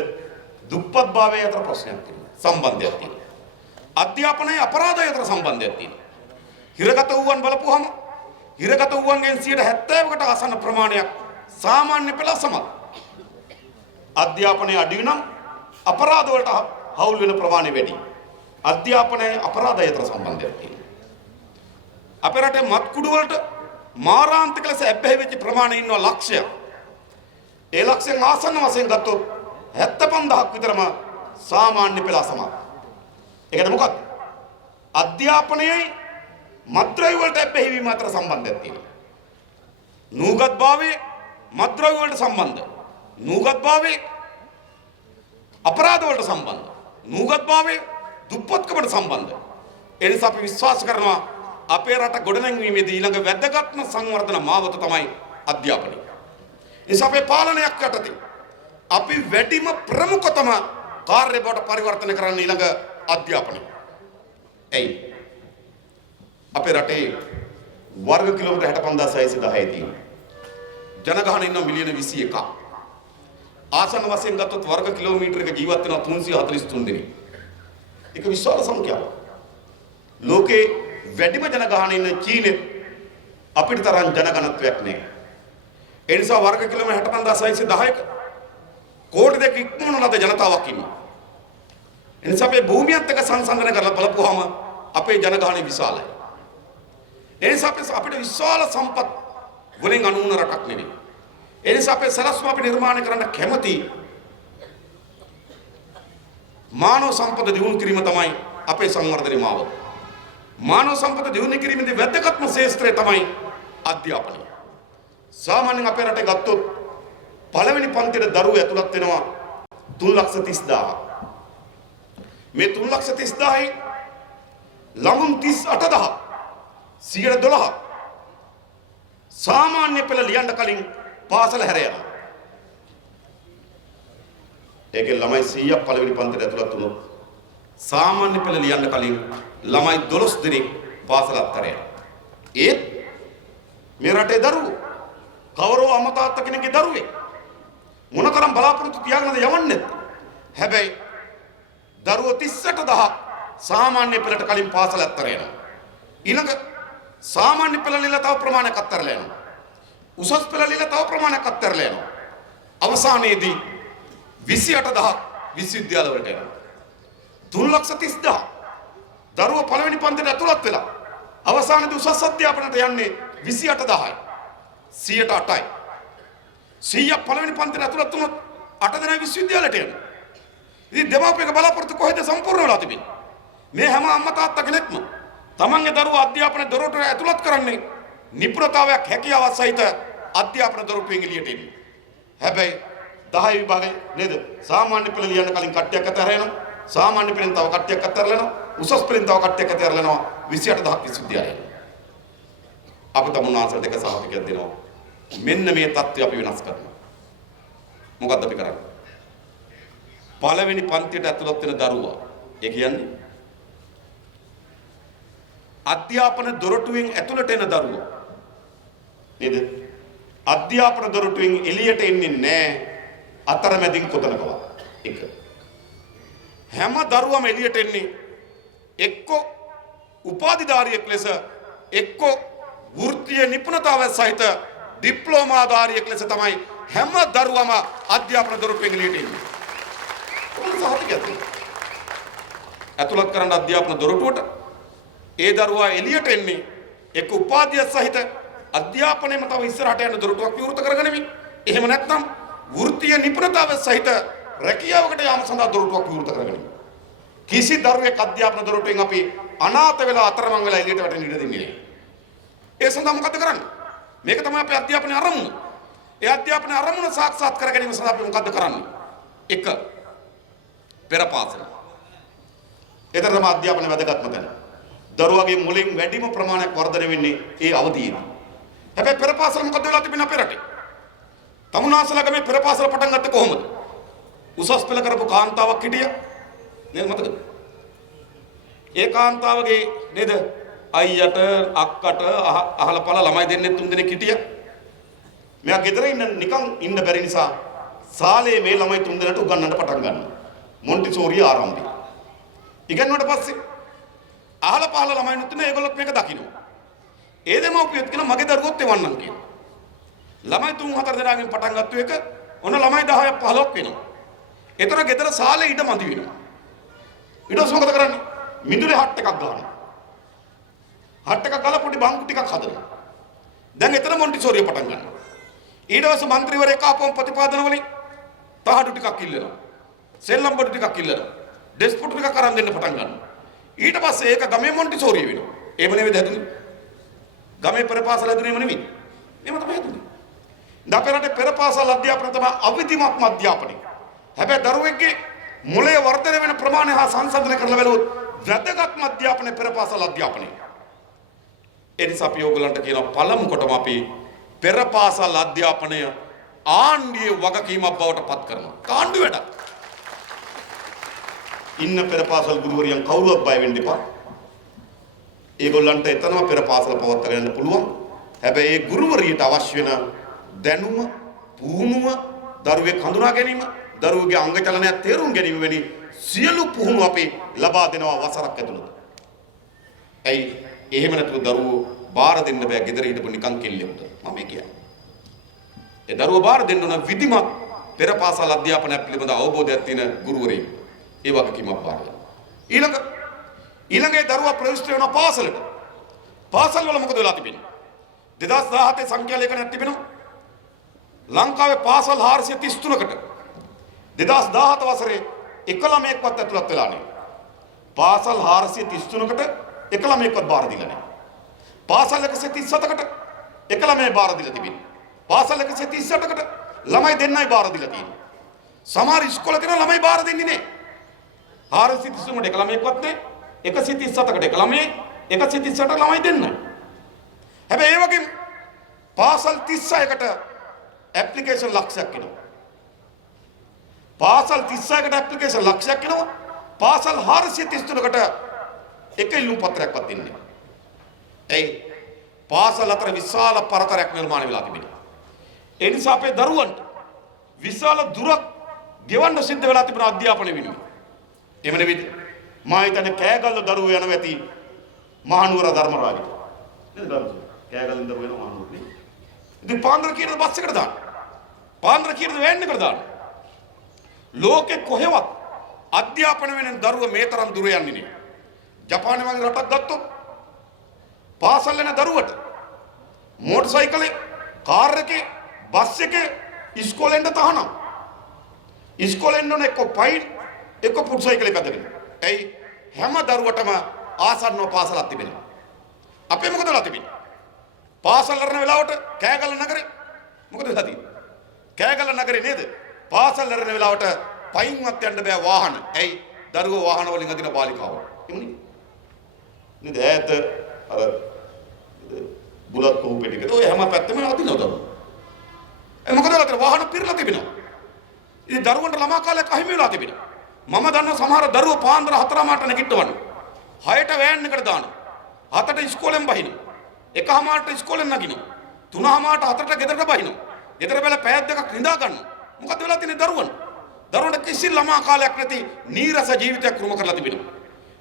දුප්පත් භාවය අතර ප්‍රශ්නයක් තියෙනවා. සම්බන්ධයක් තියෙනවා. අධ්‍යාපනයයි අපරාධය අතර සම්බන්ධයක් තියෙනවා. හිරගත වූවන් බලපුවහම හිරගත වූවන්ගෙන් 70%කට ආසන්න ප්‍රමාණයක් සාමාන්‍ය පෙළ සමත්. අධ්‍යාපනය අඩු නම් අපරාධ වලට හවුල් වෙන ප්‍රමාණය වැඩි. අධ්‍යාපනයේ අපරාධය අතර සම්බන්ධයක් තියෙනවා. අපේ රටේ මත්කුඩු වලට මාරාන්තික ලෙස ඇබ්බැහි වෙච්ච ප්‍රමාණය ඉන්නවා ලක්ෂයක්. ඒ ලක්ෂයෙන් ආසන්න වශයෙන් ගත්තොත් 75000ක් විතරම සාමාන්‍ය පෙළ සමත්. ඒකට මොකක්ද? අධ්‍යාපනයයි මත්ද්‍රව්‍ය වලට ඇබ්බැහි වීම අතර සම්බන්ධයක් තියෙනවා. නූගත් භාවයේ මත්ද්‍රව්‍ය වලට සම්බන්ධ. නූගත් භාවයේ අපරාධ වලට සම්බන්ධ. නූගත් භාවයේ දුප්පත්කමට සම්බන්ධ. ඒ නිසා අපි විශ්වාස කරනවා අපේ රට ගොඩනැංවීමේදී ඊළඟ වැදගත්ම සංවර්ධන මාවත තමයි අධ්‍යාපනය. ඒ නිසා අපේ පාලනයක් යටතේ අපි වැඩිම ප්‍රමුඛතම කාර්ය බවට පරිවර්තනය කරන්න ඊළඟ අධ්‍යාපනය. එයි අපේ රටේ වර්ග කිලෝමීටර් 65610 තියෙනවා. ජනගහනය ඉන්න මිලියන 21ක්. ආසන්න වශයෙන් ගත්තොත් වර්ග කිලෝමීටර් එක ජීවත් වෙනවා 343 දෙනෙක්. ඒක විශාල සංඛ්‍යාවක්. ලෝකේ වැඩිම ජනගහනය ඉන්න චීනෙ අපිට තරම් ජනගණත්වයක් නැහැ. ඒ නිසා වර්ග කිලෝමීටර් 65610ක කෝටි දෙක ඉක්මවන ලද ජනතාවක් ඉන්නවා. ඒ නිසා අපේ භූමියත් එක්ක සංසන්දනය කරලා බලපුවාම අපේ ජනගහනය විශාලයි. ඒ නිසා අපිට විශාල සම්පත් වලින් අනුුණ රටක් නෙවෙයි. ඒ නිසා අපේ සරස්ව අපි නිර්මාණය කරන්න කැමති මානව සම්පත දියුණු කිරීම තමයි අපේ සංවර්ධනයේ මාවත. මානව සම්පත දියුණු කිරීමේදී වැදගත්ම ක්ෂේත්‍රය තමයි අධ්‍යාපනය. සාමාන්‍යයෙන් අපේ රටේ ගත්තොත් පළවෙනි පන්තියේ දරුවෝ ඇතුළත් වෙනවා 3,30,000. මේ 3,30,000යි ළමුන් 38,000 112 සාමාන්‍ය පෙළ ලියන්න කලින් පාසල හැර යනවා. ඒකේ ළමයි 100ක් පළවෙනි පන්තියට ඇතුළත් වුණොත් සාමාන්‍ය පෙළ ලියන්න කලින් ළමයි 12 දෙනෙක් පාසල අත්හැර යනවා. ඒත් මේ රටේ දරුවෝ කවරෝ අම්මා තාත්තා කෙනෙක්ගේ දරුවෙක් මොනතරම් බලාපොරොත්තු තියාගෙනද යවන්නේ? හැබැයි දරුවෝ 38000 සාමාන්‍ය පෙළට කලින් පාසල අත්හැර යනවා. ඊළඟ සාමාන්‍ය පෙළ ලියලා තව ප්‍රමාණයක් අත්හැරලා යනවා. උසස් පෙළ ලියලා තව ප්‍රමාණයක් අත්හැරලා යනවා. අවසානයේදී 28000 විශ්වවිද්‍යාල වලට යනවා. 3,30,000 දරුවෝ පළවෙනි පන්තියට ඇතුළත් වෙලා අවසානයේදී උසස් අධ්‍යාපනයට යන්නේ 28000යි. 108යි. 100ක් පළවෙනි පන්තියට ඇතුළත් වුණොත් 8 දෙනා විශ්වවිද්‍යාලයට යනවා. ඉතින් දෙමාපියක බලාපොරොත්තු කොහෙද සම්පූර්ණ වෙලා තිබෙන්නේ? මේ හැම අම්මා තාත්තා කෙනෙක්ම තමන්ගේ දරුවා අධ්‍යාපන දොරටුවට ඇතුළත් කරන්නේ නිපුණතාවයක් හැකියාවක් සහිත අධ්‍යාපන දොරටුවෙන් එළියට එන්නේ. හැබැයි 10 විභාගේ නේද? සාමාන්‍ය පෙළ ලියන්න කලින් කට්ටියක් අතහැර යනවා. සාමාන්‍ය පෙළෙන් තව කට්ටියක් අතහැරලා යනවා. උසස් පෙළෙන් තව කට්ටියක් අතහැරලා යනවා. 28000ක් විශ්වවිද්‍යාලය. අපි තමුන්නාන්සට දෙක සහතිකයක් දෙනවා. මෙන්න මේ தත්ත්වය අපි වෙනස් කරනවා. මොකද්ද අපි කරන්නේ? පළවෙනි පන්තියට ඇතුළත් වෙන දරුවා. ඒ කියන්නේ අධ්‍යාපන දොරටුවෙන් ඇතුළට එන දරුවා. නේද? අධ්‍යාපන දොරටුවෙන් එළියට එන්නේ නැහැ අතරමැදින් කොතනකවත්. එක. හැම දරුවම එළියට එන්නේ එක්ක උපාධිධාරියෙක් ලෙස එක්ක වෘත්තීය නිපුණතාවය සහිත ඩිප්ලෝමාධාරියෙක් ලෙස තමයි හැම දරුවම අධ්‍යාපන දොරටුවෙන් එළියට එන්නේ. ඇතුළත් කරන අධ්‍යාපන දොරටුවට ඒ දරුවා එළියට එන්නේ එක්ක උපාධිය සහිත අධ්‍යාපනයේම තව ඉස්සරහට යන දොරටුවක් විවෘත කරගෙනමි. එහෙම නැත්නම් වෘත්තීය නිපුණතාවය සහිත රැකියාවකට යාම සඳහා දොරටුවක් විවෘත කරගෙනමි. කිසි දරුවෙක් අධ්‍යාපන දොරටුවෙන් අපි අනාථ වෙලා අතරමං වෙලා එළියට වැටෙන්න ඉඩ දෙන්නේ නැහැ. ඒ සඳහා මොකද කරන්නේ? මේක තමයි අපේ අධ්‍යාපනයේ අරමුණ. ඒ අධ්‍යාපනයේ අරමුණ සාක්ෂාත් කර ගැනීම සඳහා අපි මොකද කරන්නේ? 1. පෙර පාසල. ඒතරම අධ්‍යාපනයේ වැදගත්ම තැන. දරුවගේ මුලින් වැඩිම ප්‍රමාණයක් වර්ධනය වෙන්නේ ඒ අවධියේදී. හැබැයි පෙර පාසල මොකද වෙලා තිබෙන්නේ අපේ රටේ? තමුන්නාසලගේ මේ පෙර පාසල පටන් ගත්තේ කොහොමද? උසස් පෙළ කරපු කාන්තාවක් හිටියා. නේද මතකද? ඒ කාන්තාවගේ නේද අයියට අක්කට අහල පළ ළමයි දෙන්නේ 3 දෙනෙක් හිටියා. මෙයා ගෙදර නිකන් ඉන්න බැරි නිසා සාලේ මේ ළමයි 3 දෙනාට උගන්වන්න පටන් ගන්නවා. මොන්ටිසෝරි ආරම්භය. ඉගෙනුවට පස්සේ අහල පහල ළමයි නුත් ඒගොල්ලොත් මේක දකිනවා. ඒ දෙමව්පියොත් කියන මගේ දරුවොත් එවන්නම් කියලා. ළමයි 3-4 දෙනාගෙන් පටන් ගත්ත එක ඔන්න ළමයි 10ක් 15ක් වෙනවා. ඒතර ගෙදර සාලේ ඉඩ මදි වෙනවා. ඊට පස්සේ මොකද කරන්නේ? මිදුලේ හට් එකක් ගන්නවා. හට් එකක් ගාලා පොඩි බංකු ටිකක් හදනවා. දැන් එතන මොන්ටිසෝරිය පටන් ගන්නවා. ඊට පස්සේ മന്ത്രിවරයෙක් ආපුවම ප්‍රතිපාදන වලින් තහඩු ටිකක් ඉල්ලනවා. සෙල්ලම් බඩු ටිකක් ඉල්ලනවා. ඩෙස්පොට් ටිකක් අරන් දෙන්න පටන් ගන්නවා. ඊට පස්සේ ඒක ගමේ මොන්ටිසෝරිය වෙනවා. එහෙම නෙවෙයි හැදුනේ. ගමේ පෙරපාසල හැදුනේම නෙවෙයි. එහෙම තමයි හැදුනේ. අපේ රටේ පෙරපාසල් අධ්‍යාපනය තමයි අවිධිමත්ම අධ්‍යාපනය. හැබැයි දරුවෙක්ගේ මොළයේ වර්ධනය වෙන ප්‍රමාණය හා සංසන්දනය කරලා බැලුවොත් වැදගත්ම අධ්‍යාපනය පෙරපාසල් අධ්‍යාපනය. ඒ නිසා අපි ඕගලන්ට කියනවා පළමු කොටම අපි පෙරපාසල් අධ්‍යාපනය ආණ්ඩුවේ වගකීමක් බවට පත් කරනවා. ආණ්ඩුව වැඩක්. ඉන්න පෙරපාසල් ගුරුවරියන් කවුරුවත් බය වෙන්න එපා. ඒගොල්ලන්ට එතනම පෙර පාසල පවත්වාගෙන යන්න පුළුවන්. හැබැයි ඒ ගුරුවරියට අවශ්‍ය වෙන දැනුම, පුහුණුව, දරුවෙක් හඳුනා ගැනීම, දරුවගේ අංග චලනය තේරුම් ගැනීම වැනි සියලු පුහුණු අපි ලබා දෙනවා වසරක් ඇතුළත. ඇයි එහෙම නැතුව දරුවෝ බාර දෙන්න බෑ ගෙදර හිටපු නිකන් කෙල්ලෙකුට. මම කියන්නේ. ඒ දරුවෝ බාර දෙන්න ඕන විධිමත් පෙර පාසල් අධ්‍යාපනය පිළිබඳ අවබෝධයක් තියෙන ගුරුවරයෙක්. ඒ වගකීමක් බාර ගන්න. ඊළඟේ දරුවා ප්‍රවිෂ්ඨ වෙන පාසලට. පාසල් වල මොකද වෙලා තිබෙන්නේ? 2017 සංඛ්‍යා ලේඛනයක් තිබෙනවා. ලංකාවේ පාසල් 433කට 2017 වසරේ එක ළමයෙක්වත් ඇතුළත් වෙලා නැහැ. පාසල් 433කට එක ළමයෙක්වත් බාර දීලා නැහැ. පාසල් 137කට එක ළමයෙක් බාර දීලා තිබෙනවා. පාසල් 138කට ළමයි දෙන්නයි බාර දීලා තියෙනවා. සමහර ඉස්කෝල තියෙන ළමයි බාර දෙන්නේ නැහැ. 433කට එක ළමයෙක්වත් නැහැ. 137කට එක ළමයි 138ට ළමයි දෙන්නයි. හැබැයි ඒ වගේම පාසල් 36කට ඇප්ලිකේෂන් ලක්ෂයක් එනවා. පාසල් 36කට ඇප්ලිකේෂන් ලක්ෂයක් එනවා. පාසල් 433කට එක ඉල්ලුම් පත්‍රයක්වත් දෙන්නේ නැහැ. ඒ පාසල් අතර විශාල පරතරයක් නිර්මාණය වෙලා තිබෙනවා. ඒ නිසා අපේ දරුවන්ට විශාල දුරක් ගෙවන්න සිද්ධ වෙලා තිබෙන අධ්‍යාපන වෙනුවෙන්. එහෙම නෙවෙයි. මා හිතන්නේ කෑගල්ල දරුවෝ යනවා ඇති මහනුවර ධර්මරාජිට. නේද දරුවෝ? කෑගල්ලෙන් දරුවෝ යනවා මහනුවර නේ. ඉතින් පාන්දර කීයද බස් එකට දාන්න? පාන්දර කීයද වෑන් එකට දාන්න? ලෝකේ කොහෙවත් අධ්‍යාපන වෙනුවෙන් දරුවෝ මේ තරම් දුර යන්නේ නේ. ජපානයේ වගේ රටක් ගත්තොත් පාසල් යන දරුවට මෝටර් සයිකලේ, කාර් එකේ, බස් එකේ ඉස්කෝලෙන්ද තහනම්. ඉස්කෝලෙන් යන එක්ක පයින් එක්ක පුට් සයිකලේ පැදගෙන. ඇයි හැම දරුවටම ආසන්නව පාසලක් තිබෙනවා. අපේ මොකද වෙලා තිබෙන්නේ? පාසල් කරන වෙලාවට කෑගල්ල නගරේ මොකද වෙලා තියෙන්නේ? කෑගල්ල නගරේ නේද? පාසල් කරන වෙලාවට පයින්වත් යන්න බෑ වාහන. ඇයි? දරුවෝ වාහන වලින් අදින බාලිකාවෝ. එමුනේ. නේද? ඈත අර බුලත් කෝපෙටිකද ඔය හැම පැත්තෙම අදිනවා දරුවෝ. ඒ මොකද වෙලා තියෙන්නේ? වාහන පිරලා තිබෙනවා. ඉතින් දරුවන්ට ළමා කාලයක් අහිමි වෙලා තිබෙනවා. මම දන්න සමහර දරුවෝ පාන්දර 4 මාට නැගිටවන්න 6ට වෑන් එකට දානවා 7ට ඉස්කෝලෙන් බහිනවා 1 මාට ඉස්කෝලෙන් නගිනවා 3 මාට 4ට ගෙදරට බහිනවා ගෙදර බැල පැය දෙකක් නිදා ගන්නවා මොකද වෙලා තියෙන්නේ දරුවන්ට කිසි ළමා කාලයක් නැති නීරස ජීවිතයක් රුම කරලා තිබෙනවා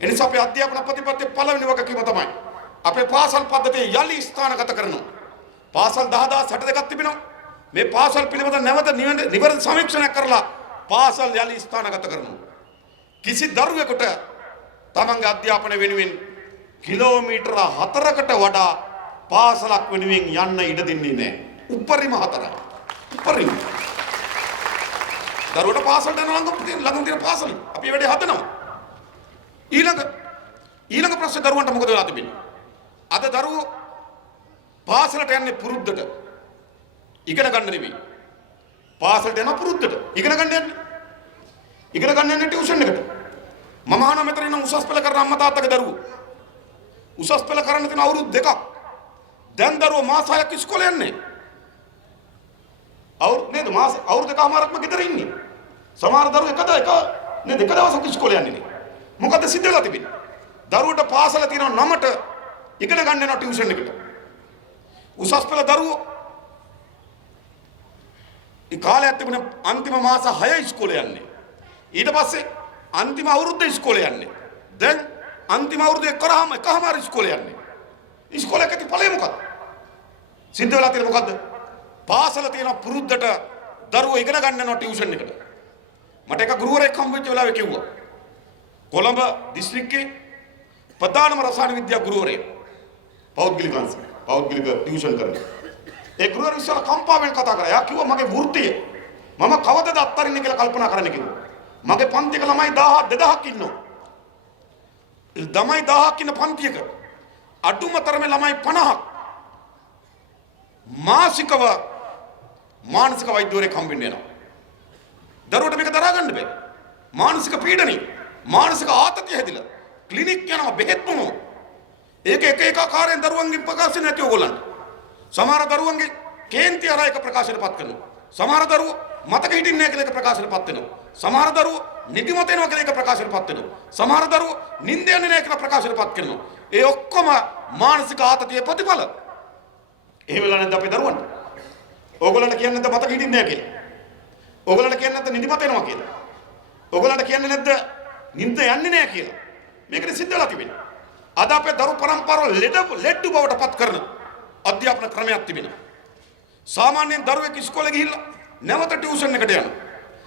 ඒ නිසා අපේ අධ්‍යාපන ප්‍රතිපත්තියේ පළවෙනි වගකීම තමයි අපේ පාසල් පද්ධතිය යලි ස්ථානගත කරනවා පාසල් 10062ක් තිබෙනවා මේ පාසල් පිළිබඳ නැවත නිවැරදි සමීක්ෂණයක් කරලා පාසල් යලි ස්ථානගත කරනවා කිසි දරුවෙකුට තමන්ගේ අධ්‍යාපන වෙනුවෙන් කිලෝමීටර 4කට වඩා පාසලක් වෙනුවෙන් යන්න ඉඩ දෙන්නේ නැහැ. උපරිම 4යි. උපරිම. දරුවට පාසලට යන ළඟම තියෙන පාසල. අපි වැඩි හදනවා. ඊළඟ ප්‍රශ්නේ දරුවන්ට මොකද වෙලා තිබෙන්නේ? අද දරුවෝ පාසලට යන්නේ පුරුද්දට. ඉගෙන ගන්න නෙවෙයි. පාසලට යන පුරුද්දට. ඉගෙන ගන්න යන්නේ. ඉගෙන ගන්න යන්නේ ටියුෂන් එකට. මම අහන මෙතන ඉන්න උසස් පෙළ කරන අම්මා තාත්තගේ දරුවෝ. උසස් පෙළ කරන්න තියෙන අවුරුදු 2ක්. දැන් දරුවෝ මාස 6ක් ඉස්කෝලේ යන්නේ. නේද මාස අවුරුදු 2කමාරක්ම ගෙදර ඉන්නේ. සමහර දරුවෝ එක දවසක් ඉස්කෝලේ යන්නේ නේ. මොකද සිද්ධ වෙලා තිබෙන්නේ? දරුවට පාසල තියෙන නමට ඉගෙන ගන්න යන ටියුෂන් එකට. උසස් පෙළ දරුවෝ ඒ කාලයක් තිබුණ අන්තිම මාස 6 ඉස්කෝලේ යන්නේ. ඊට පස්සේ අන්තිම අවුරුද්ද ඉස්කෝලේ යන්නේ. දැන් අන්තිම අවුරුද්ද එකමාර ඉස්කෝලේ යන්නේ. ඉස්කෝලේ කති ඵලය මොකද්ද? සිද්ධ වෙලා තියෙන්නේ මොකද්ද? පාසල තියෙන පුරුද්දට දරුවෝ ඉගෙන ගන්න යනවා ටියුෂන් එකට. මට එක ගුරුවරයෙක් හම්බෙච්ච වෙලාවෙ කිව්වා. කොළඹ දිස්ත්‍රික්කේ ප්‍රධානම රසායන විද්‍යා ගුරුවරයෙක්. පෞද්ගලික ටියුෂන් කරනවා. ඒ ගුරුවරයා ඉස්සර කම්පාවෙන් කතා කරා. එයා කිව්වා මගේ වෘත්තිය මම කවදද අත්හරින්නේ කියලා කල්පනා කරන්න කිව්වා. මගේ පන්තික ළමයි 2000ක් ඉන්නවා. ළමයි 1000ක් ඉන්න පන්තියක අඩුම තරමේ ළමයි 50ක් මාසිකව මානසික වෛද්‍යවරයෙක් හම්බෙන්න යනවා. දරුවට මේක දරා ගන්න බෑ. මානසික පීඩනයි, මානසික ආතතිය හැදිලා ක්ලිනික් යනවා බෙහෙත් බොනවා. ඒක එක ආකාරයෙන් දරුවන්ගේ ප්‍රකාශන නැති ඕගොල්ලන්ට. සමහර දරුවන්ගේ කේන්ති අර එක ප්‍රකාශනපත් කරනවා. සමහර දරුවෝ මතක හිටින්නේ නැහැ කියලා එක ප්‍රකාශයටපත් වෙනවා. සමහර දරුවෝ නිදිමත එනවා කියලා එක ප්‍රකාශයටපත් වෙනවා. සමහර දරුවෝ නිින්ද යන්නේ නැහැ කියලා ප්‍රකාශයටපත් කරනවා. ඒ ඔක්කොම මානසික ආතතියේ ප්‍රතිඵල. එහෙම වෙලා නැද්ද අපේ දරුවන්ට? ඕගොල්ලන්ට කියන්නේ නැද්ද මතක හිටින්නේ නැහැ කියලා? ඕගොල්ලන්ට කියන්නේ නැද්ද නිදිමත එනවා කියලා? ඕගොල්ලන්ට කියන්නේ නැද්ද නිින්ද යන්නේ නැහැ කියලා? මේකනේ සිද්ධ වෙලා තිබෙන්නේ. අද අපේ දරු පරම්පරාව ලෙඩ බවට පත් කරන අධ්‍යාපන ක්‍රමයක් තිබෙනවා. සාමාන්‍යයෙන් දරුවෙක් ඉස්කෝලේ ගිහිල්ලා නැවත ටියුෂන් එකට යනවා.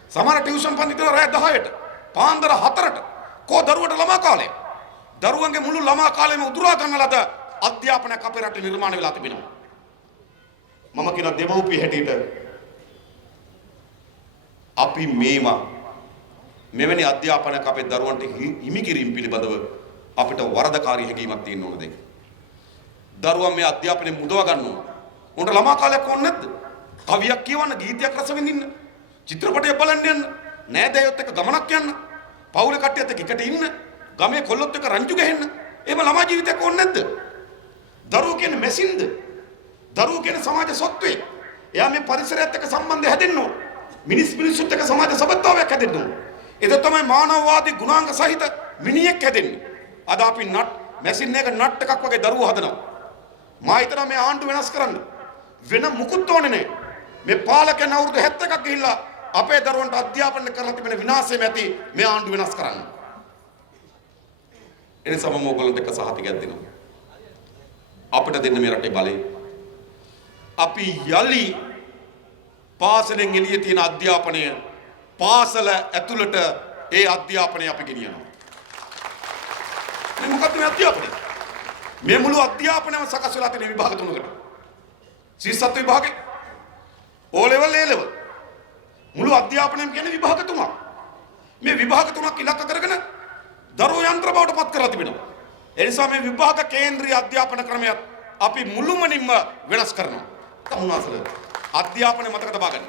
සමහර ටියුෂන් පන්ති රෑ 10ට පාන්දර 4ට කෝ දරුවට ළමා කාලේ. දරුවන්ගේ මුළු ළමා කාලෙම උදුරා ගන්න ලද අධ්‍යාපනයක් අපේ රටේ නිර්මාණය වෙලා තිබෙනවා. මම කියන දෙමව්පිය හැටියට අපි මෙවැනි අධ්‍යාපනයක් අපේ දරුවන්ට හිමි කිරීම පිළිබඳව අපිට වරදකාරී හැඟීමක් තියෙන්න ඕන දෙයක්. දරුවා මේ අධ්‍යාපනය මුදවා ගන්න ඕන. උන්ට ළමා කාලයක් ඕනේ නැද්ද? කවියක් කියවන්න, ගීතයක් රස විඳින්න, චිත්‍රපටයක් බලන්න යන්න, නෑදෑයොත් එක්ක ගමනක් යන්න, පවුලේ කට්ටියත් එක්ක එකට ඉන්න, ගමේ කොල්ලොත් එක්ක රංචු ගහන්න. එහෙම ළමා ජීවිතයක් ඕනේ නැද්ද? දරුවෝ කියන්නේ මැෂින්ද? දරුවෝ කියන්නේ සමාජ සොත්වේ. එයා මේ පරිසරයත් එක්ක සම්බන්ධය හැදෙන්න ඕන. මිනිස්සුත් එක්ක සමාජ සබඳතාවයක් හැදෙන්න ඕන. ඒක තමයි මානවවාදී ගුණාංග සහිත මිනිහෙක් හැදෙන්නේ. අද අපි මැෂින් එක නට් එකක් වගේ දරුවෝ හදනවා. මා හිතනවා මේ ආණ්ඩු වෙනස් කරන්න. වෙන මුකුත් ඕනේ නැහැ. මේ පාලකයන් අවුරුදු 71ක් ගිහිල්ලා අපේ දරුවන්ට අධ්‍යාපනය කරලා තිබෙන විනාශය ඇති මේ ආණ්ඩු වෙනස් කරන්න. එනිසා මම ඔයගොල්ලන්ට එක සහතිකයක් දෙනවා. අපිට දෙන්න මේ රටේ බලය. අපි යලි පාසලෙන් එළිය තියෙන අධ්‍යාපනය පාසල ඇතුළට ඒ අධ්‍යාපනය අපි ගෙනියනවා. මේ මොකක්ද මේ අධ්‍යාපනය? මේ මුළු අධ්‍යාපනයම සකස් වෙලා තියෙන විභාග තුනකට. සීසත් විභාගේ, O level, A level. මුළු අධ්‍යාපනයම කියන්නේ විභාග තුනක්. මේ විභාග තුනක් ඉලක්ක කරගෙන දරුවෝ යන්ත්‍ර බවට පත් කරලා තිබෙනවා. ඒ නිසා මේ විභාග කේන්ද්‍රීය අධ්‍යාපන ක්‍රමයක් අපි මුළුමනින්ම වෙනස් කරනවා. තමුන්වසල අධ්‍යාපනය මතක තබා ගන්න.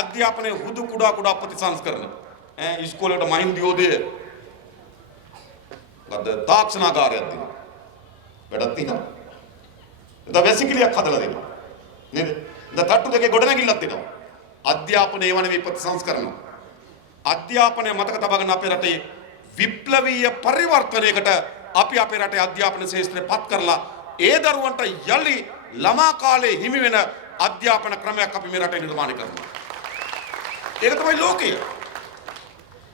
අධ්‍යාපනයේ හුදු කුඩා ප්‍රතිසංස්කරණ. ඉස්කෝලේට මහින්දියෝදය තාක්ෂණාගාරයක් දෙනවා. වැඩක් තියෙනවා. එතන වැසිකිළියක් හදලා දෙනවා. නේද? දැන් තට්ටු දෙකේ ගොඩනැගිල්ලක් දෙනවා. අධ්‍යාපනය වන මේ ප්‍රතිසංස්කරණ. අධ්‍යාපනය මතක තබා ගන්න අපේ රටේ විප්ලවීය පරිවර්තනයකට අපි අපේ රටේ අධ්‍යාපන ශාස්ත්‍රය පත් කරලා ඒ දරුවන්ට යලි ළමා කාලේ හිමි වෙන අධ්‍යාපන ක්‍රමයක් අපි මේ රටේ නිර්මාණය කරනවා. ඒක තමයි ලෝකය.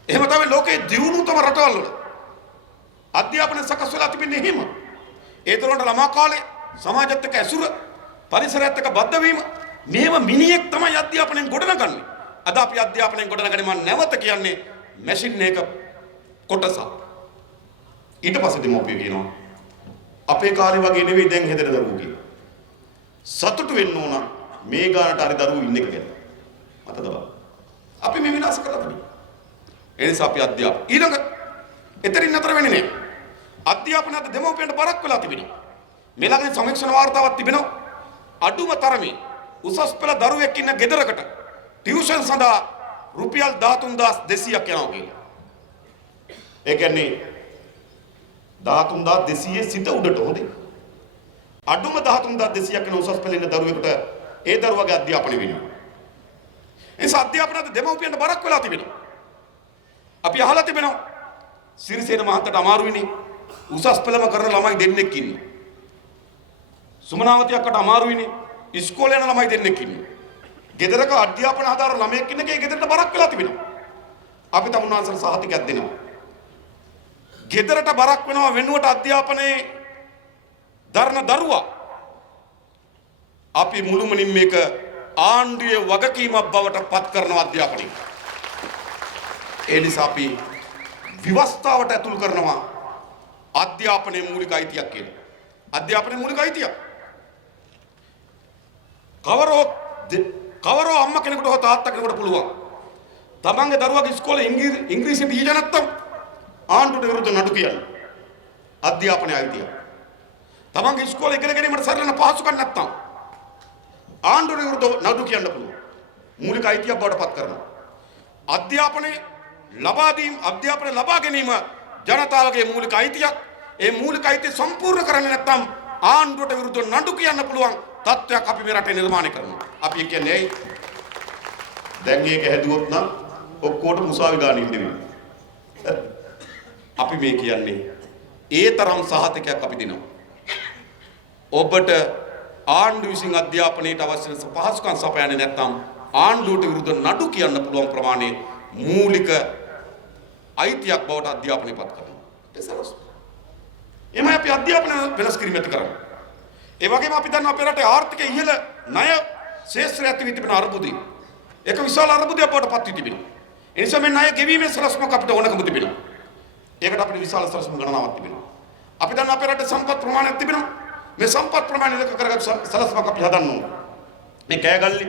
එහෙම තමයි ලෝකයේ දියුණුවම රටවල් වල අධ්‍යාපන සකස් වෙලා තිබෙන්නේ එහෙම. ඒ දරුවන්ට ළමා කාලේ සමාජයත් එක්ක ඇසුර, පරිසරයත් එක්ක බද්ධ වීම, මෙහෙම මිනිහෙක් තමයි අධ්‍යාපනයෙන් ගොඩනගන්නේ. අද අපි අධ්‍යාපනයෙන් ගොඩනගන්නේ මම නැවත කියන්නේ මැෂින් එක කොටස. ඊට පස්සේ දෙමෝපිය කියනවා අපේ කාලේ වගේ නෙවෙයි දැන් හැදෙන දරුවෝ කියලා. සතුටු වෙන්න ඕන මේ ගානට හරි දරුවෝ ඉන්න එක ගැන. මතකද? අපි මේ විනාශ කරලා තිබෙනවා. ඒ නිසා අපි අධ්‍යාපන ඊළඟ එතරින් නතර වෙන්නේ නැහැ. අධ්‍යාපන අද දෙමෝපියන්ට බරක් වෙලා තිබෙනවා. මේ ළඟදී සමීක්ෂණ වාර්තාවක් තිබෙනවා. අඩුම තරමේ උසස් පෙළ දරුවෙක් ඉන්න ගෙදරකට ටියුෂන් සඳහා රුපියල් 13200ක් යනවා කියලා. ඒ කියන්නේ 13200 සිට උඩට හොදේ. අඩුම 13200ක් වෙන උසස් පෙළ ඉන්න දරුවෙකුට ඒ දරුවගේ අධ්‍යාපනය වෙනවා. ඒ අධ්‍යාපනයේ දෙමව්පියන්ට බරක් වෙලා තිබෙනවා. අපි අහලා තිබෙනවා සිරිසේන මහත්තයාට අමාරුයිනේ. උසස් පෙළම කරන ළමයි දෙන්නෙක් ඉන්නවා. සුමනාවති අක්කට අමාරුයිනේ. ඉස්කෝලේ යන ළමයි දෙන්නෙක් ඉන්නවා. ගෙදරක අධ්‍යාපන ආධාර ළමයෙක් ඉන්න එකේ ගෙදරට බරක් වෙලා තිබෙනවා. අපි තමුන්වන්සට සහතිකයක් දෙනවා. ගෙදරට බරක් වෙනවා වෙනුවට අධ්‍යාපනයේ දරන දරුවා අපි මුළුමනින් මේක ආණ්ඩුවේ වගකීමක් බවට පත් කරන අධ්‍යාපනය. ඒ නිසා අපි විවස්ථාවට ඇතුල් කරනවා අධ්‍යාපනයේ මූලික අයිතියක් කියලා. අධ්‍යාපනයේ මූලික අයිතිය. කවරෝ අම්මා කෙනෙකුට හෝ තාත්තා කෙනෙකුට පුළුවන්. තමන්ගේ දරුවාගේ ඉස්කෝලේ ඉංග්‍රීසි දීලා නැත්තම් ආණ්ඩුවට විරුද්ධ නඩු කියන්න. අධ්‍යාපනයේ අයිතිය. තමන්ගේ ඉස්කෝලේ ඉගෙන ගැනීමට සරලන පහසුකම් නැත්තම් ආණ්ඩුවට විරුද්ධ නඩු කියන්න පුළුවන්. මූලික අයිතියක් බවට පත් කරනවා. අධ්‍යාපනය ලබා ගැනීම ජනතාවගේ මූලික අයිතියක්. ඒ මූලික අයිතිය සම්පූර්ණ කරන්නේ නැත්නම් ආණ්ඩුවට විරුද්ධව නඩු කියන්න පුළුවන් තත්ත්වයක් අපි මේ රටේ නිර්මාණය කරනවා. අපි කියන්නේ දැන් මේක හැදුවොත් නම් ඔක්කොට මුසාවි ගන්න ඉන්නේ. අපි මේ කියන්නේ ඒ තරම් සහතිකයක් අපි දෙනවා. ඔබට ආණ්ඩු විසින් අධ්‍යාපනයට අවශ්‍ය පහසුකම් සපයන්නේ නැත්නම් ආණ්ඩුවට විරුද්ධ නඩු කියන්න පුළුවන් ප්‍රමාණය මූලික අයිතියක් බවට අධ්‍යාපනය පත් කරනවා. ඒක සරස්. එමය අපි අධ්‍යාපනය වෙනස් කිරීමට කරන්නේ. ඒ වගේම අපි දන්නවා අපේ රටේ ආර්ථිකයේ ඉහළ ණය ශේෂ්ත්‍රය ඇති වී තිබෙන අර්බුදය. ඒක විශාල අර්බුදයක් බවට පත් වී තිබෙනවා. ඒ නිසා මේ ණය ගෙවීමේ සලස්මක් අපිට ඕනකම තිබෙනවා. ඒකට අපිට විශාල සලස්ම ගණනාවක් තිබෙනවා. අපි දන්නවා අපේ රටේ සම්පත් ප්‍රමාණයක් තිබෙනවා. මේ සම්පත් ප්‍රමාණය දෙක කරගත් සලස්මක් අපි හදන්න ඕන. මේ කෑගල්ලි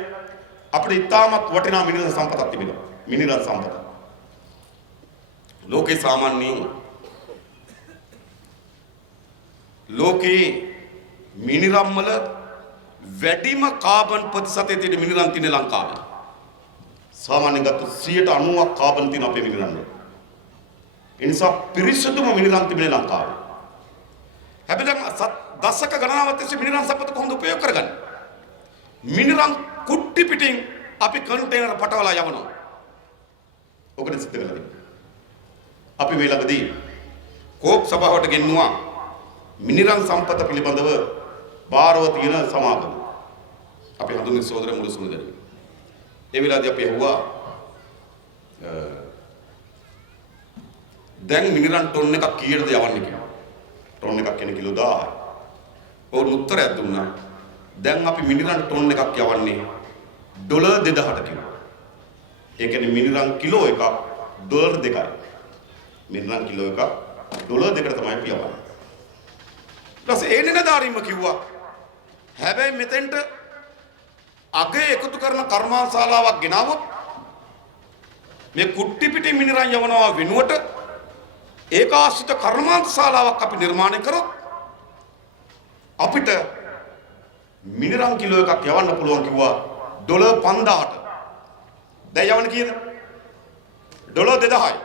අපිට ඉතාමත් වටිනා මිනිරන් සම්පතක් තිබෙනවා. මිනිරන් සම්පත. ලෝකේ සාමාන්‍යයෙන් ලෝකේ මිනිරම් වල වැඩිම කාබන් ප්‍රතිශතය තියෙන මිනිරම් තියෙන ලංකාවේ. සාමාන්‍යයෙන් ගත්තොත් 90% කාබන් තියෙන අපේ මිනිරම් වල. ඒ නිසා පිරිසිදුම මිනිරම් තිබෙන ලංකාවේ. හැබැයි දශක ගණනාවක් තිස්සේ මිනිරම් සම්පත කොහොමද උපයෝග කරගන්නේ? මිනිරම් කුට්ටි පිටින් අපි කන්ටේනර් පටවලා යවනවා. ඔකට සිද්ධ කරලා දෙන්න. අපි මේ ළඟදී කෝප් සභාවට ගෙන්නුවා මිනිරම් සම්පත පිළිබඳව බාරව තියෙන සමාගම. අපි හඳුන්වන්නේ සෝදර මුළු සුමුදෙන. ඒ වෙලාවදී අපි ඇහුවා දැන් මිනිරම් ටොන් එකක් කීයටද යවන්නේ කියලා. ටොන් එකක් කියන්නේ කිලෝ 1000යි. ඔවුන් උත්තරයක් දුන්නා. දැන් අපි මිනිරම් ටොන් එකක් යවන්නේ ඩොලර් 2000ට කිව්වා. ඒ කියන්නේ මිනිරම් කිලෝ එකක් ඩොලර් 2යි. මිනිරම් කිලෝ එකක් ඩොලර් 2කට තමයි අපි යවන්නේ. ඊට ඒ නිලධාරීන්ම කිව්වා හැබැයි මෙතෙන්ට අගේ එකතු කරන කර්මාන්තශාලාවක් ගෙනාවොත් මේ කුට්ටි පිටි මිනිරම් යවනවා වෙනුවට ඒකාශ්‍රිත කර්මාන්තශාලාවක් අපි නිර්මාණය කරොත් අපිට මිනිරම් කිලෝ එකක් යවන්න පුළුවන් කිව්වා ඩොලර් 5000ට. දැන් යවන්න කීයද? ඩොලර් 2000යි.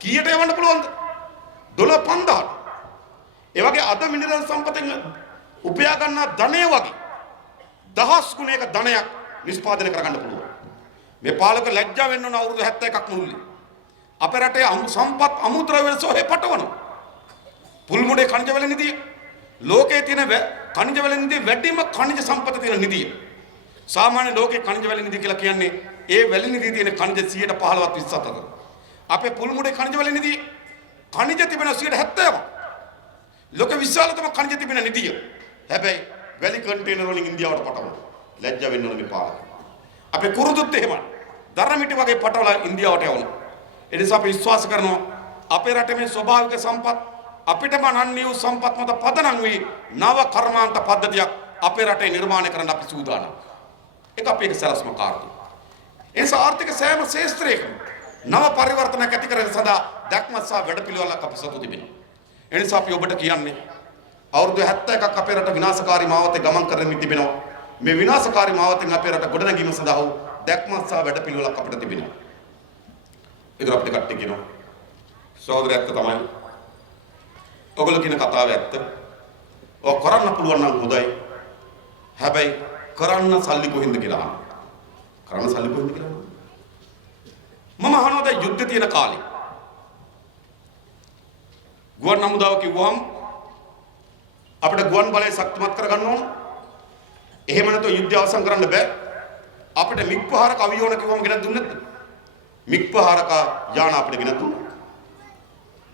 කීයට යවන්න පුළුවන්ද? ඩොලර් 5000ට. ඒ වගේ අද මිනිරම් සම්පතෙන් උපයා ගන්නා ධනය වගේ දහස් ගුණයක ධනයක් නිෂ්පාදනය කරගන්න පුළුවන්. මේ පාලක ලැජ්ජා වෙන්න ඕන අවුරුදු 71ක් මුළුල්ලේ. අපේ රටේ සම්පත් අමුද්‍රව්‍ය සොහේ පටවනවා. පුල්මුඩේ ಖನಿಜ වල නිදිය. ලෝකයේ තියෙන ಖනිජ වල නිදිය වැඩිම ಖනිජ සම්පත තියෙන නිදිය. සාමාන්‍ය ලෝකේ ಖනිජ වල නිදිය කියලා කියන්නේ ඒ වැල නිදිය තියෙන ಖනිජ 115ක් 27ක. අපේ පුල්මුඩේ ಖනිජ වල නිදිය ಖනිජ තිබෙන 70ක්. ලෝක විශාලතම ಖනිජ තිබෙන නිදිය. හැබැයි වැලි කන්ටේනර් වලින් ඉන්දියාවට පටවනවා. ලැජ්ජා වෙන්න ඕනේ මේ පාලක. අපේ කුරුදුත් එහෙමයි. දරමිටි වගේ පටවලා ඉන්දියාවට යවනවා. ඒ නිසා අපි විශ්වාස කරනවා අපේ රටේ මේ ස්වභාවික සම්පත් අපිටම අනන්‍ය වූ සම්පත් මත පදනම් වී නව කර්මාන්ත පද්ධතියක් අපේ රටේ නිර්මාණය කරන්න අපි සූදානම්. ඒක අපේ සරස්ම කාර්යය. ඒ නිසා ආර්ථික සෑම ශේෂ්ත්‍රයකම නව පරිවර්තනයක් ඇති කරගෙන සදා දැක්මත් සහ වැඩපිළිවෙලක් අපි සතු තිබෙනවා. ඒ නිසා අපි ඔබට කියන්නේ අවුරුදු 71ක් අපේ රට විනාශකාරී මාවතේ ගමන් කරමින් තිබෙනවා. මේ විනාශකාරී මාවතෙන් අපේ රට ගොඩනැගීම සඳහා දැක්මත් සහ වැඩපිළිවෙලක් අපිට තිබෙනවා. ඒක අපිට කට්ටිය කියනවා. සහෝදරයත් තමයි. ඔයගොල්ලෝ කියන කතාව ඇත්ත. ඔය කරන්න පුළුවන් නම් හොඳයි. හැබැයි කරන්න සල්ලි කොහෙන්ද කියලා අහන්න. කරන්න සල්ලි කොහෙන්ද කියලා අහන්න. මම අහනවා දැන් යුද්ධ තියෙන කාලේ. ගුවන් හමුදාව කිව්වහම අපිට ගුවන් බලය ශක්තිමත් කරගන්න ඕන. එහෙම නැත්නම් යුද්ධය අවසන් කරන්න බෑ. අපිට මිග් ප්‍රහාරක අවියෝන කිව්වම ගෙනත් දුන්නේ නැද්ද? මිග් ප්‍රහාරක යාන අපිට ගෙනත් දුන්නා.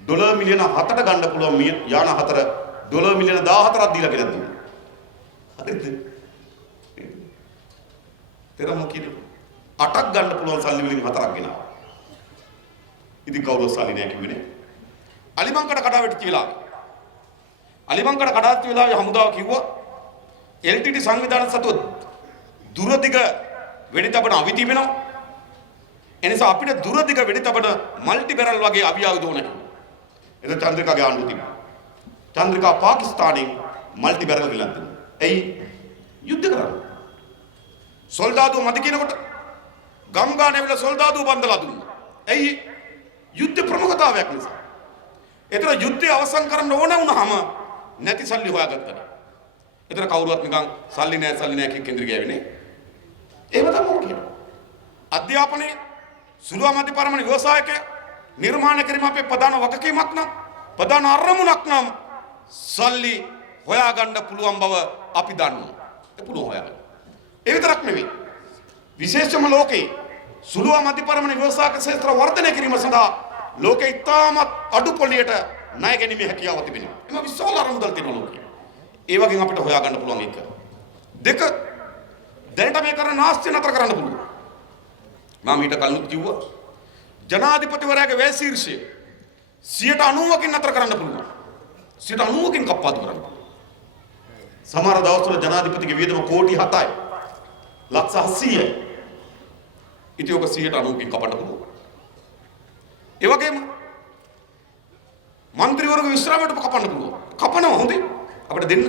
ඩොලර් මිලියන 7ට ගන්න පුළුවන් යාන 4 ඩොලර් මිලියන 14ක් දීලා ගෙනත් දුන්නා. හරිද? තේරෙම කිව්ව 8ක් ගන්න පුළුවන් සල්ලි වලින් 4ක් ගෙනාවා. ඉතින් කවුරුත් සල්ලි නැහැ කිව්වේ නේ. අලිමංකඩ කඩාවැටිච්ච වෙලාවේ අලිමංකඩ කඩාවැටිච්ච වෙලාවේ හමුදාව කිව්වා LTT සංවිධානය සතුව දුරදිග වෙඩි තබන අවි තිබෙනවා. එනිසා අපිට දුරදිග වෙඩි තබන මල්ටි බැරල් වගේ අවි ආයුධ ඕන කිව්වා. ඒක චන්ද්‍රිකාගේ ආණ්ඩුව තිබුණා. චන්ද්‍රිකා පාකිස්තානෙන් මල්ටි බැරල් ගෙලන් දුන්නා. එයි යුද්ධ කරන්නේ. සොල්දාදුව මදි කියනකොට ගම්ගා නැවිලා සොල්දාදුව බන්දලා දුන්නා. එයි යුද්ධ ප්‍රමුඛතාවයක් නිසා. ඒතර යුද්ධය අවසන් කරන්න ඕන වුණාම නැති සල්ලි හොයාගත්තා. ඒතර කවුරුවත් නිකන් සල්ලි නැහැ කිය කේන්ද්‍ර ගෑවේ නේ. එහෙම තමයි කියනවා. අධ්‍යාපනයේ සුළු අමාත්‍ය පරමණ ව්‍යවසායකය නිර්මාණය කිරීම අපේ ප්‍රධාන වගකීමක් නම් ප්‍රධාන අරමුණක් නම් සල්ලි හොයාගන්න පුළුවන් බව අපි දන්නවා. ඒ පුළුවන් හොයාගන්න. ඒ විතරක් නෙවෙයි. විශේෂම ලෝකේ සුළු අමාත්‍ය පරමණ ව්‍යවසායක ක්ෂේත්‍ර වර්ධනය කිරීම සඳහා ලෝකේ ඉතාමත් අඩු පොලියට ණය ගැනීමේ හැකියාව තිබෙනවා. එම විශාල අරමුදල් තියෙනවා ලෝකේ. ඒ වගේම අපිට හොයාගන්න පුළුවන් එක. දෙක දැනට මේ කරන නාස්තිය නතර කරන්න පුළුවන්. මම ඊට කලින් කිව්වා ජනාධිපතිවරයාගේ වැය ශීර්ෂය 90%කින් නතර කරන්න පුළුවන්. 90%කින් කප්පාදු කරන්න පුළුවන්. සමහර දවස්වල ජනාධිපතිගේ වියදම කෝටි 7යි. ලක්ෂ 800යි. ඉතින් ඔක 90%කින් කපන්න පුළුවන්. ඒ වගේම മന്ത്രിවරුගේ විශ්‍රාමයට කපන්න පුළුවන්. කපනවා හොඳේ. අපිට දෙන්න.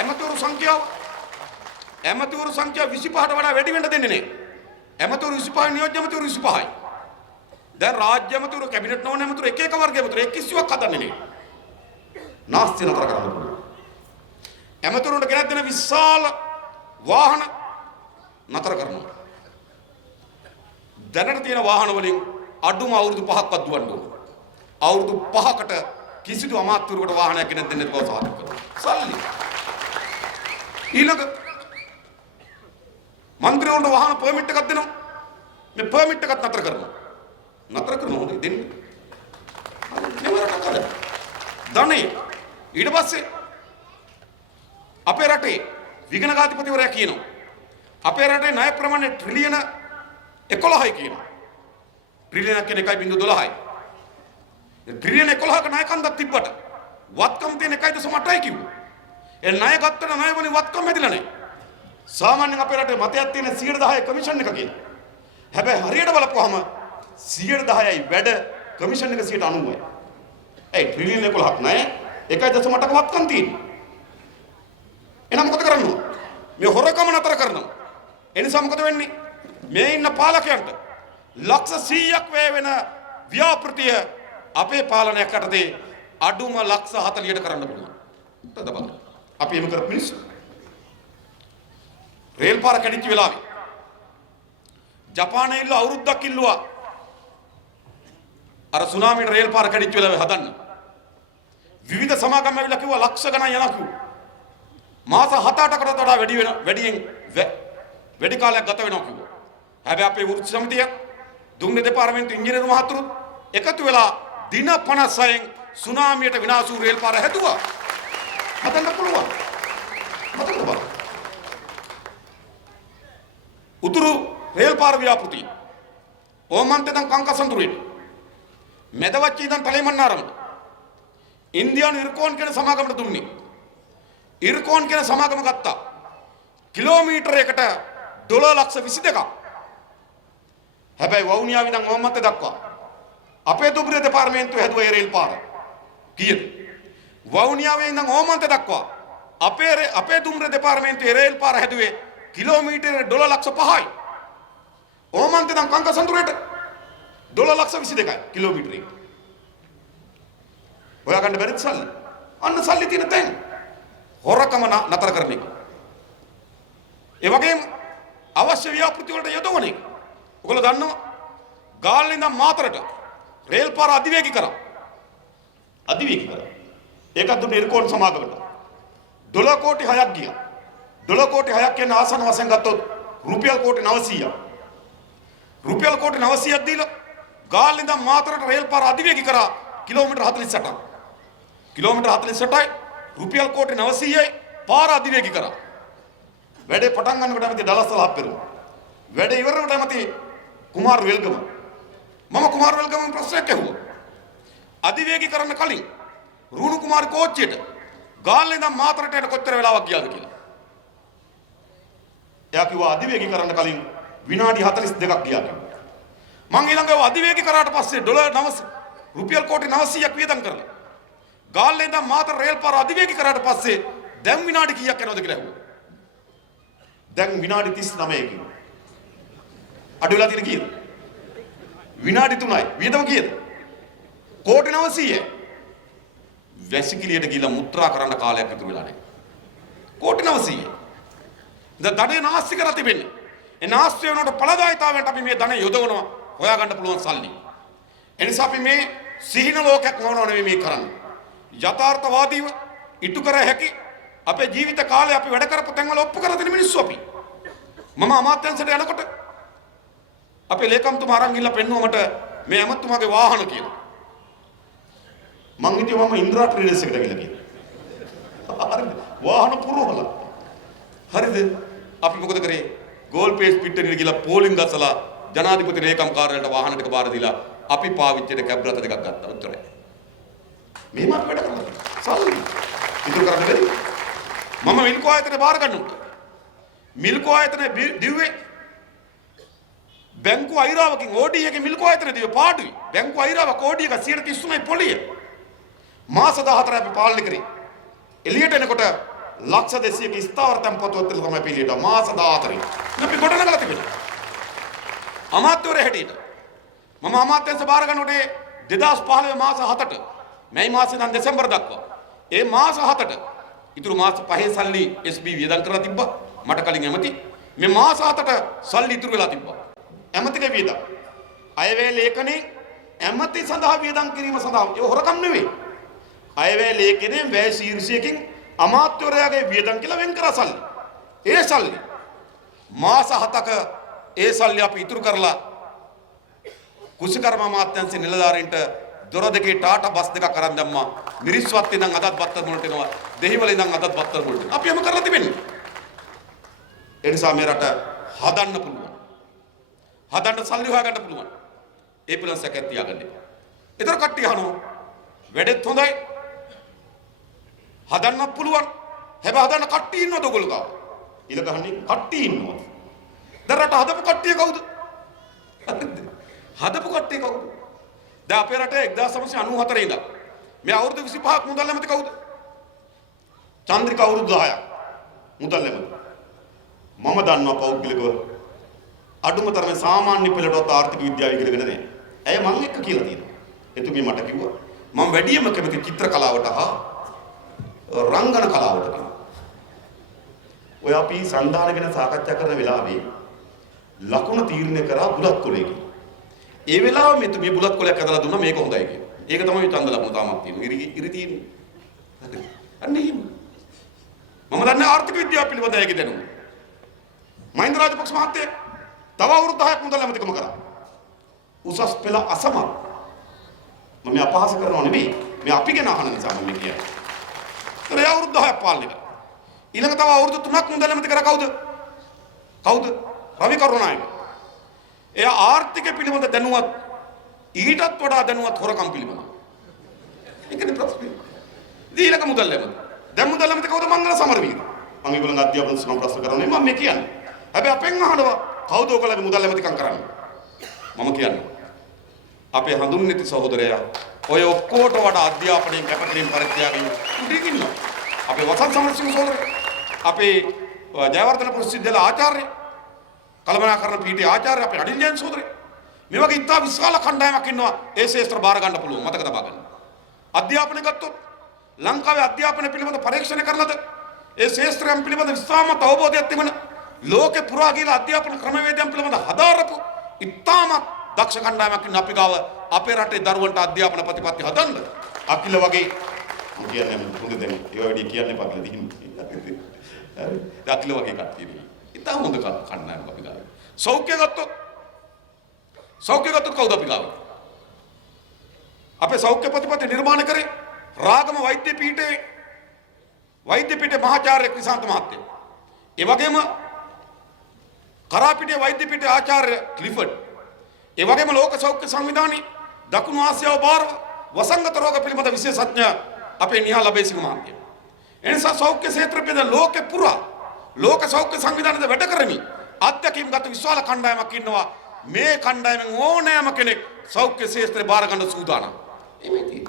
ඇමතිවරු සංඛ්‍යාව 25ට වඩා වැඩි වෙන්න දෙන්නේ නැහැ. ඇමතිවරු 25යි නියෝජ්‍ය ඇමතිවරු 25යි. දැන් රාජ්‍ය ඇමතිවරු කැබිනට් නොවන ඇමතිවරු එක වර්ග ඇමතිවරු එක් කිසිවක් හදන්නේ නැහැ. නාස්ති නතර කරන්න පුළුවන්. ඇමතිවරුන්ට ගෙනත් දෙන විශාල වාහන නතර කරනවා. දැනට තියෙන වාහන වලින් අඩුම අවුරුදු 5ක්වත් දුවන්න ඕන. අවුරුදු 5කට කිසිදු අමාත්‍යවරයෙකුට වාහනයක් ගෙනත් දෙන්න බව සාධක කරනවා. සල්ලි. ඊළඟ මන්ත්‍රීවරුන්ට වාහන පර්මිට් එකක් දෙනවා. මේ පර්මිට් එකත් නතර කරනවා. නතර කරනවා හොඳයි දෙන්න. ධනෙ ඊට පස්සේ අපේ රටේ විගණකාධිපතිවරයා කියනවා අපේ රටේ ණය ප්‍රමාණය ට්‍රිලියන 11යි කියනවා. ට්‍රිලියනක් කියන 1.12යි. ට්‍රිලියන 11ක ණය කන්දක් තිබ්බට වත්කම් තියෙන 1.8යි කිව්වා. ඒ ණය ගත්තට ණය වලින් වත්කම් හැදිලා නැහැ. සාමාන්‍යයෙන් අපේ රටේ මතයක් තියෙන 10% කමිෂන් එක කියන. හැබැයි හරියට බලපුවහම 10%යි වැඩ කමිෂන් එක 90%යි. ඒ ට්‍රිලියන 11ක් ණය 1.8ක වත්කම් තියෙනවා. එහෙනම් මොකද කරන්න ඕන? මේ හොරකම නතර කරනවා. ඒ නිසා මොකද වෙන්නේ? මේ ඉන්න පාලකයන්ට ලක්ෂ 100ක් වැය වෙන ව්‍යාපෘතිය අපේ පාලනයක් යටතේ අඩුම ලක්ෂ 40ට කරන්න පුළුවන්. තදබල. අපි එම කරපු මිනිස්සු. රේල් පාර කැඩිච්ච වෙලාවේ ජපානයේ ඉල්ල අවුරුද්දක් ඉල්ලුවා. අර සුනාමියට රේල් පාර කැඩිච්ච වෙලාවේ හදන්න. විවිධ සමාගම් ඇවිල්ලා කිව්වා ලක්ෂ ගණන් යනවා කිව්වා. මාස 7-8කට වඩා වැඩි කාලයක් ගත වෙනවා කිව්වා. හැබැයි අපේ වෘත්ති සමිතිය දුම්රිය දෙපාර්තමේන්තු ඉංජිනේරු මහතුරුත් එකතු වෙලා දින 56න් සුනාමියට විනාශ වූ රේල් පාර හැදුවා. හදන්න පුළුවන්. හදන්න බලන්න. උතුරු රේල් පාර ව්‍යාපෘතිය ඕමන්තෙන් කංකසන්තුරේ මෙදවච්චි ඉඳන් තලේමන්නාරමට ඉන්දියානු ඉර්කෝන් කියන සමාගමට දුන්නේ. ඉර්කෝන් කියන සමාගම ගත්තා කිලෝමීටරයකට $22,22,000. හැබැයි වවුනියාව ඉඳන් ඕමන්ත දක්වා අපේ දුම්රිය දෙපාර්තමේන්තුව හැදුවා ඒ රේල් පාර. කීයද? වවුනියාවේ ඉඳන් ඕමන්ත දක්වා අපේ දුම්රිය දෙපාර්තමේන්තුවේ රේල් පාර හැදුවේ කිලෝමීටර $5,00,000යි. ඕමන්ත ඉඳන් කංකසන්තුරේට $22,22,000 කිලෝමීටරයකට. හොයාගන්න බැරිද සල්ලි? අන්න සල්ලි තියෙන තැන. හොරකම නතර කරන එක. ඒ වගේම අවශ්‍ය ව්‍යාපෘති වලට යොදවන එක. ඔයගොල්ලෝ දන්නවා ගාල්ල ඉඳන් මාතරට රේල් පාර අධිවේගී කරා. ඒකත් දුන්නේ ඉර්කෝන් සමාගමට. $6 කෝටි 6ක් ගියා. $6 කෝටි 6ක් කියන ආසන වශයෙන් ගත්තොත් රුපියල් කෝටි 900ක්. රුපියල් කෝටි 900ක් දීලා ගාල්ල ඉඳන් මාතරට රේල් පාර අධිවේගී කරා කිලෝමීටර් 48ක්. කිලෝමීටර් 48යි රුපියල් කෝටි 900යි පාර අධිවේගී කරා. වැඩේ පටන් ගන්නකොට ඇමති දලස්සල හප්පෙරු. වැඩේ ඉවරනකොට ඇමති කුමාර් වෙල්ගම. මම කුමාර් වෙල්ගම ප්‍රශ්නයක් ඇහුවා. අධිවේගී කරන්න කලින් රුණු කුමාර් කෝච්චියට ගාල්ලේ ඉඳන් මාතරට යන කොච්චර වෙලාවක් ගියාද කියලා. එයා කිව්වා අධිවේගී කරන්න කලින් විනාඩි 42ක් ගියා කිව්වා. මං ඊළඟව අධිවේගී කරාට පස්සේ රුපියල් කෝටි 900ක් වියදම් කරලා ගාල්ලේ ඉඳන් මාතර රේල් පාර අධිවේගී කරාට පස්සේ දැන් විනාඩි කීයක් යනවද කියලා ඇහුවා. දැන් විනාඩි 39කින්. අඩු වෙලා තියෙන කීයද? විනාඩි 3යි. වියදම කීයද? කෝටි 900යි. වැසිකිළියට ගිහලා මුත්‍රා කරන්න කාලයක් ඉතුරු වෙලා නැහැ. කෝටි 900යි. ධනෙ නාස්ති කරලා තිබෙන්නේ. ඒ නාස්ති වෙනකොට ඵලදායීතාවයට අපි මේ ධනෙ යොදවනවා හොයාගන්න පුළුවන් සල්ලි. එනිසා අපි මේ සිහින ලෝකයක් නොවනව නෙවෙයි මේ කරන්නේ. යථාර්ථවාදීව ඉටු කර හැකි අපේ ජීවිත කාලේ අපි වැඩ කරපු තැන්වල ඔප්පු කරලා දෙන මිනිස්සු අපි. මම අමාත්‍යංශයට යනකොට අපේ ලේකම්තුමා අරන් ගිහලා පෙන්නුවා මට මේ ඇමතුමාගේ වාහන කියලා. මං හිතුවා මම ඉන්ද්‍රා ට්‍රේඩර්ස් එකට ගිහලා කියලා. හරිද? වාහන පුරවලා. හරිද? අපි මොකද කරේ? ගෝල් පේස් පිට්ටනියට ගිහලා පෝලිං ගසලා ජනාධිපති ලේකම් කාර්යාලයට වාහන ටික බාර දීලා අපි පාවිච්චියට කැබ් රථ දෙකක් ගත්තා. උත්තරයි. මේම අපි වැඩ කරලා. සල්ලි. ඉතුරු කරන්න බැරි. මම මිල්කෝ ආයතනේ බාර ගන්නවා. මිල්කෝ ආයතනේ දිව්වේ බැංකු අයිරාවකින් ඕඩී එකේ මිල්කෝ ආයතනේ දිව්වේ පාඩුයි. බැංකු අයිරාවක් ඕඩී එක 133යි පොලිය. මාස 14 අපි පාලනය කරේ. එළියට එනකොට ලක්ෂ 200ක ස්ථාවර තැන්පතුවත් තමයි පිළියට මාස 14. අපි ගොඩනගලා තිබෙනවා. අමාත්‍යවරයා හැටියට මම අමාත්‍යංශ බාර ගන්නකොට 2015 මාස 7ට මැයි මාසේ ඉඳන් දෙසැම්බර් දක්වා ඒ මාස 7ට ඉතුරු මාස 5 සල්ලි SB වියදම් කරලා තිබ්බා. මට කලින් ඇමති මේ මාස 7ට සල්ලි ඉතුරු වෙලා තිබ්බා. ඇමතිගේ වියදම් අයවැය ලේඛනේ ඇමති සඳහා වියදම් කිරීම සඳහා ඒ හොරකම් නෙවෙයි. අයවැය ලේඛනේ වැය ශීර්ෂයකින් අමාත්‍යවරයාගේ වියදම් කියලා වෙන් කරා සල්ලි. ඒ සල්ලි මාස 7ක ඒ සල්ලි අපි ඉතුරු කරලා කුසිකර්ම අමාත්‍යාංශ නිලධාරීන්ට දොර දෙකේ ටාටා බස් දෙකක් අරන් දැම්මා. මිරිස්වත් ඉඳන් අදත් බත්තර වලට එනවා. දෙහිවල ඉඳන් අදත් බත්තර වලට. අපි හැම කරලා තිබෙන්නේ. ඒ නිසා මේ රට හදන්න පුළුවන්. හදන්න සල්ලි හොයාගන්න පුළුවන්. ඒ පිළිබඳ සැකයක් තියාගන්න එපා. ඒතර කට්ටිය අහනවා වැඩෙත් හොඳයි. හදන්නත් පුළුවන්. හැබැයි හදන්න කට්ටිය ඉන්නවද ඔයගොල්ලෝ ගාව? ඉල ගහන්නේ කට්ටිය ඉන්නවා. දැන් රට හදපු කට්ටිය කවුද? හදපු කට්ටිය කවුද? දැන් අපේ රටේ 1994 ඉඳන් මේ අවුරුදු 25ක් මුදල් ඇමති කවුද? චන්ද්‍රිකා අවුරුදු 10ක් මුදල් ඇමති. මම දන්නවා පෞද්ගලිකව අඩුම තරමේ සාමාන්‍ය පෙළටවත් ආර්ථික විද්‍යාව ඉගෙනගෙන නැහැ. ඇය මම එක්ක කියලා තියෙනවා. එතුමිය මට කිව්වා මම වැඩියම කැමති චිත්‍ර කලාවට හා රංගන කලාවට කියලා. ඔය අපි සංධාන ගැන සාකච්ඡා කරන වෙලාවේ ලකුණ තීරණය කරා බුලත් කොලයකින්. ඒ වෙලාවෙ මෙතුමිය බුලත් කොලයක් හදලා දුන්නා මේක හොඳයි කියලා. ඒක තමයි ඡන්ද ලකුණ තාමත් තියෙනවා. ඉරි තියෙන්නේ. අන්න එහෙම. මම දන්නේ ආර්ථික විද්‍යාව පිළිබඳව ඒක දැනුම. මහින්ද රාජපක්ෂ මහත්තයා තව අවුරුදු 10ක් මුදල් ඇමතිකම කරා. උසස් පෙළ අසමත්. මම අපහාස කරනව නෙමෙයි. මේ අපි ගැන අහන නිසා මම කියන්නේ. ඒ අවුරුදු 10ක් පාලනය කරා. ඊළඟ තව අවුරුදු 3ක් මුදල් ඇමති කරා කවුද? කවුද? රවි කරුණානායක. එයා ආර්ථික පිළිබඳ දැනුවත් ඊටත් වඩා දැනුවත් හොරකම් පිළිබඳ. ඒකනේ ප්‍රශ්නේ. ඊළඟ මුදල් ඇමති. දැන් මුදල් ඇමති කවුද? මංගල සමරවීර. මම ඒගොල්ලන් අධ්‍යාපන සම ප්‍රශ්න කරන්නේ මම මේ කියන්නේ. හැබැයි අපෙන් අහනවා කවුද ඔයගොල්ලන්ගේ මුදල් ඇමතිකම් කරන්නේ? මම කියන්නේ අපේ හඳුන්වති සහෝදරයා ඔය ඔක්කොට වඩා අධ්‍යාපනයෙන් කැපකිරීම පරිත්‍යාගයෙන් උඩින් ඉන්නවා. අපේ වසන්ත සමරසිංහ සහෝදරයා, අපේ ජයවර්ධන පුස්තිදල ආචාර්ය, කළමනාකරණ පීඨයේ ආචාර්ය අපේ අඩිල් ජයන් සහෝදරයා. මේ වගේ ඉතා විශාල කණ්ඩායමක් ඉන්නවා ඒ ශාස්ත්‍ර බාර ගන්න පුළුවන්. මතක තබා ගන්න. අධ්‍යාපනය ගත්තොත් ලංකාවේ අධ්‍යාපනය පිළිබඳ පරීක්ෂණ කරනද ඒ ශාස්ත්‍රයන් පිළිබඳ විස්තරමත් අවබෝධයක් තිබෙන ලෝකේ පුරා ගිහිලා අධ්‍යාපන ක්‍රමවේදයන් පිළිබඳ හදාරපු ඉතාමත් දක්ෂ කණ්ඩායමක් ඉන්න අපි ගාව අපේ රටේ දරුවන්ට අධ්‍යාපන ප්‍රතිපත්ති හදන්න අකිල වගේ මම කියන්නේ හොඳ දෙයක් ඒ වගේ කියන්නේ පක්ල දිහින් හරි අකිල වගේ කට්ටිය ඉතාම හොඳ කණ්ඩායමක් අපි ගාව සෞඛ්‍ය ගත්තොත් කවුද අපි ගාව අපේ සෞඛ්‍ය ප්‍රතිපත්ති නිර්මාණය කරේ රාගම වෛද්‍ය පීඨයේ මහාචාර්ය ක්‍රිසාන්ත මහත්තයා. ඒ වගේම කරාපිටිය වෛද්‍ය පීඨයේ ආචාර්ය ක්ලිෆර්ඩ්. ඒ වගේම ලෝක සෞඛ්‍ය සංවිධානයේ දකුණු ආසියාව බාරව වසංගත රෝග පිළිබඳ විශේෂඥ අපේ නිහා ලබේසිංහ මහත්තයා. එනිසා සෞඛ්‍ය ක්ෂේත්‍ර පිළිබඳ ලෝකේ පුරා ලෝක සෞඛ්‍ය සංවිධානයේ වැඩ කරමින් අධ්‍යක්ීම්ගත විශාල කණ්ඩායමක් ඉන්නවා. මේ කණ්ඩායමෙන් ඕනෑම කෙනෙක් සෞඛ්‍ය ක්ෂේත්‍රේ බාර ගන්න සූදානම්. එමෙති.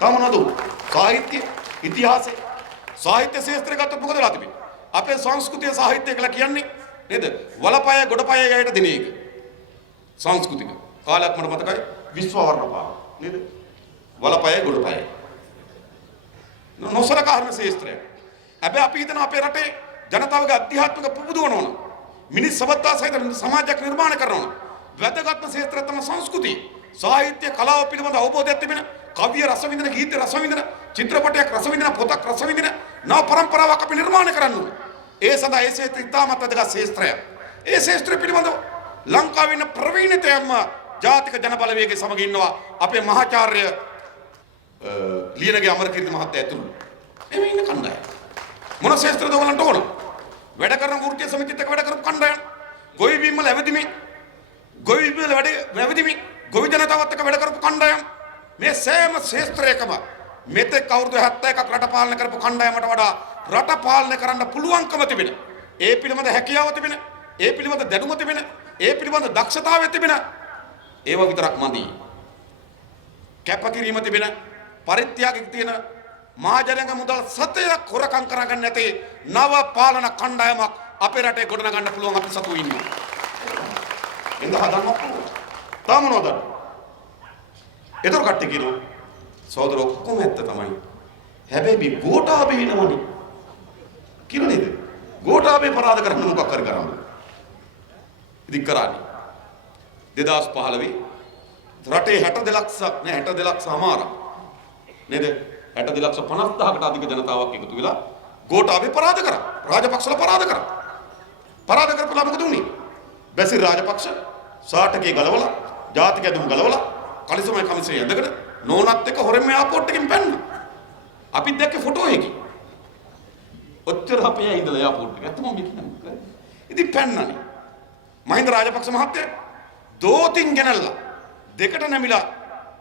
තමනදු සාහිත්‍ය ඉතිහාසය සාහිත්‍ය ක්ෂේත්‍රය ගත්තොත් මොකද වෙලා තිබෙන්නේ? අපේ සංස්කෘතිය සාහිත්‍ය කියලා කියන්නේ නේද? වලපය ගොඩපය යයට දින එක. සංස්කෘතික කාලයක් මට මතකයි විශ්වවර්ණපාල නේද? වලපය ගොඩපය. නොසලකා හරින ක්ෂේත්‍රය. හැබැයි අපි හිතන අපේ රටේ ජනතාවගේ අධ්‍යාත්මික පුබුදුවන ඕන. මිනිස් සබත්තා සහිත සමාජයක් නිර්මාණය කරන ඕන. වැදගත්ම ක්ෂේත්‍රය තමයි සංස්කෘතිය. සාහිත්‍ය කලාව පිළිබඳ අවබෝධයක් තිබෙන, කවිය රස විඳින, ගීත රස විඳින, චිත්‍රපටයක් රස විඳින, පොතක් රස විඳින නව පරම්පරාවක් අපි නිර්මාණය කරන්න ඕන. ඒ සඳහා ඒ ක්ෂේත්‍රය ඉතාමත් වැදගත් ක්ෂේත්‍රයක්. ඒ ක්ෂේත්‍රය පිළිබඳව ලංකාවේ ඉන්න ප්‍රවීණතයන්ම ජාතික ජන බලවේගයේ සමග ඉන්නවා අපේ මහාචාර්ය ලියනගේ අමරකීර්ති මහත්තයා ඇතුළු. එමෙ ඉන්න කණ්ඩායම. මොන ක්ෂේත්‍රද ඔයගලන්ට ඕන? වැඩ කරන වෘත්තීය සමිතියත් එක්ක වැඩ කරපු කණ්ඩායම. ගොවි බිම් වල ඇවිදිමින් ගොවි බිම් වල වැඩ ගොවි ජනතාවත් එක්ක වැඩ කරපු කණ්ඩායම. මේ සෑම ක්ෂේත්‍රයකම මෙතෙක් අවුරුදු 71ක් රට පාලනය කරපු කණ්ඩායමට වඩා රට පාලනය කරන්න පුළුවන්කම තිබෙන. ඒ පිළිබඳ හැකියාව තිබෙන, ඒ පිළිබඳ දැනුම තිබෙන, ඒ පිළිබඳ දක්ෂතාවය තිබෙන ඒව විතරක් මදි. කැපකිරීම තිබෙන, පරිත්‍යාගයක් තියෙන, මහජනක මුදල් සතයක් හොරකම් කරගන්න නැතේ නව පාලන කණ්ඩායමක් අපේ රටේ ගොඩනගන්න පුළුවන් අපි සතු ඉන්නවා. එඳ හදන්න පුළුවන්. තාම මොනවද? ඒතර කට්ටිය කියනවා සහෝදර ඔක්කොම ඇත්ත තමයි. හැබැයි මේ ගෝඨාභය වෙනවනේ. කියලා නේද? ගෝඨාභය පරාද කරන්න මොකක් හරි කරන්න. ඉතින් කරන්නේ 2015 රටේ 62 ලක්ෂ නෑ 62 ලක්ෂ අමාරක් නේද? 62 ලක්ෂ 50000කට අධික ජනතාවක් එකතු වෙලා ගෝඨාභය පරාද කරා. රාජපක්ෂලා පරාද කරා. පරාද කරපුවා මොකද උනේ? බැසිල් රාජපක්ෂ සාටකේ ගලවලා, ජාතික ඇදුම් ගලවලා, කලිසමයි කමිසය ඇඳගෙන නෝනත් එක්ක හොරෙන් එයාපෝට් එකෙන් පැන්න. අපිත් දැක්කේ ෆොටෝ එකේ. ඔච්චර අපේ ඉඳලා එයාපෝට් එක. ඇත්තම මේ කියන්නේ. ඉතින් පැන්නනේ. මහින්ද රාජපක්ෂ මහත්තයා දෝතින් ගෙනල්ලා දෙකට නැමිලා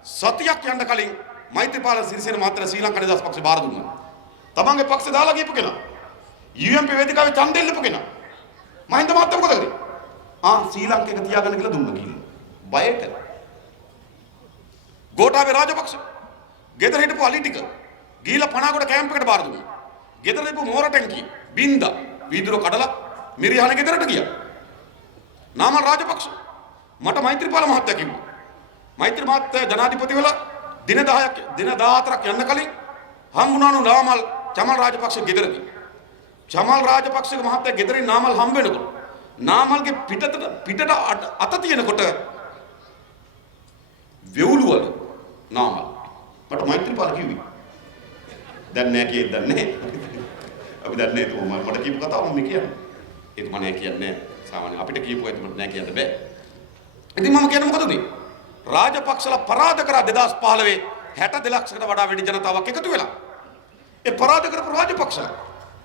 සතියක් යන්න කලින් මෛත්‍රීපාල සිරිසේන මහත්තයා ශ්‍රී ලංකා නිදහස් පක්ෂේ බාර දුන්නා. තමන්ගේ පක්ෂේ දාලා ගිහපු කෙනා. UMP වේදිකාවේ ඡන්දෙ ඉල්ලපු කෙනා. මහින්ද මහත්තයා මොකද කරේ? ශ්‍රී ලංකේක තියාගන්න කියලා දුන්නා කියලා. බයට. ගෝඨාභය රාජපක්ෂ ගෙදර හිටපු අලි ටික ගිහිලා පනාගොඩ කැම්ප් එකට බාර දුන්නා. ගෙදර හිටපු මෝර ටැංකිය බින්දා වීදුර කඩලා මිරිහාන ගෙදරට ගියා. නාමල් රාජපක්ෂ මට මෛත්‍රීපාල මහත්තයා කිව්වා. මෛත්‍රී මහත්තයා ජනාධිපති වෙලා දින 10ක් දින 14ක් යන්න කලින් හම්බුනානු නාමල් චමල් රාජපක්ෂ ගෙදරදී. චමල් රාජපක්ෂගේ මහත්තයා ගෙදරින් නාමල් හම්බ වෙනකොට නාමල්ගේ පිටට අත තියෙනකොට වෙවුළු වල නාමල් මට මෛත්‍රීපාල කිව්වේ. දැන් නෑ කියේ දැන් නෑ. අපි දැන් නෑ තුමා මට කියපු කතාව මම කියන්නේ. ඒක මම නෑ කියන්නේ නෑ. සාමාන්‍ය අපිට කියපු එක මට නෑ කියන්න බෑ. ඉතින් මම කියන්නේ මොකද උනේ? රාජපක්ෂලා පරාද කරා 2015 62 ලක්ෂකට වඩා වැඩි ජනතාවක් එකතු වෙලා. ඒ පරාද කරපු රාජපක්ෂලා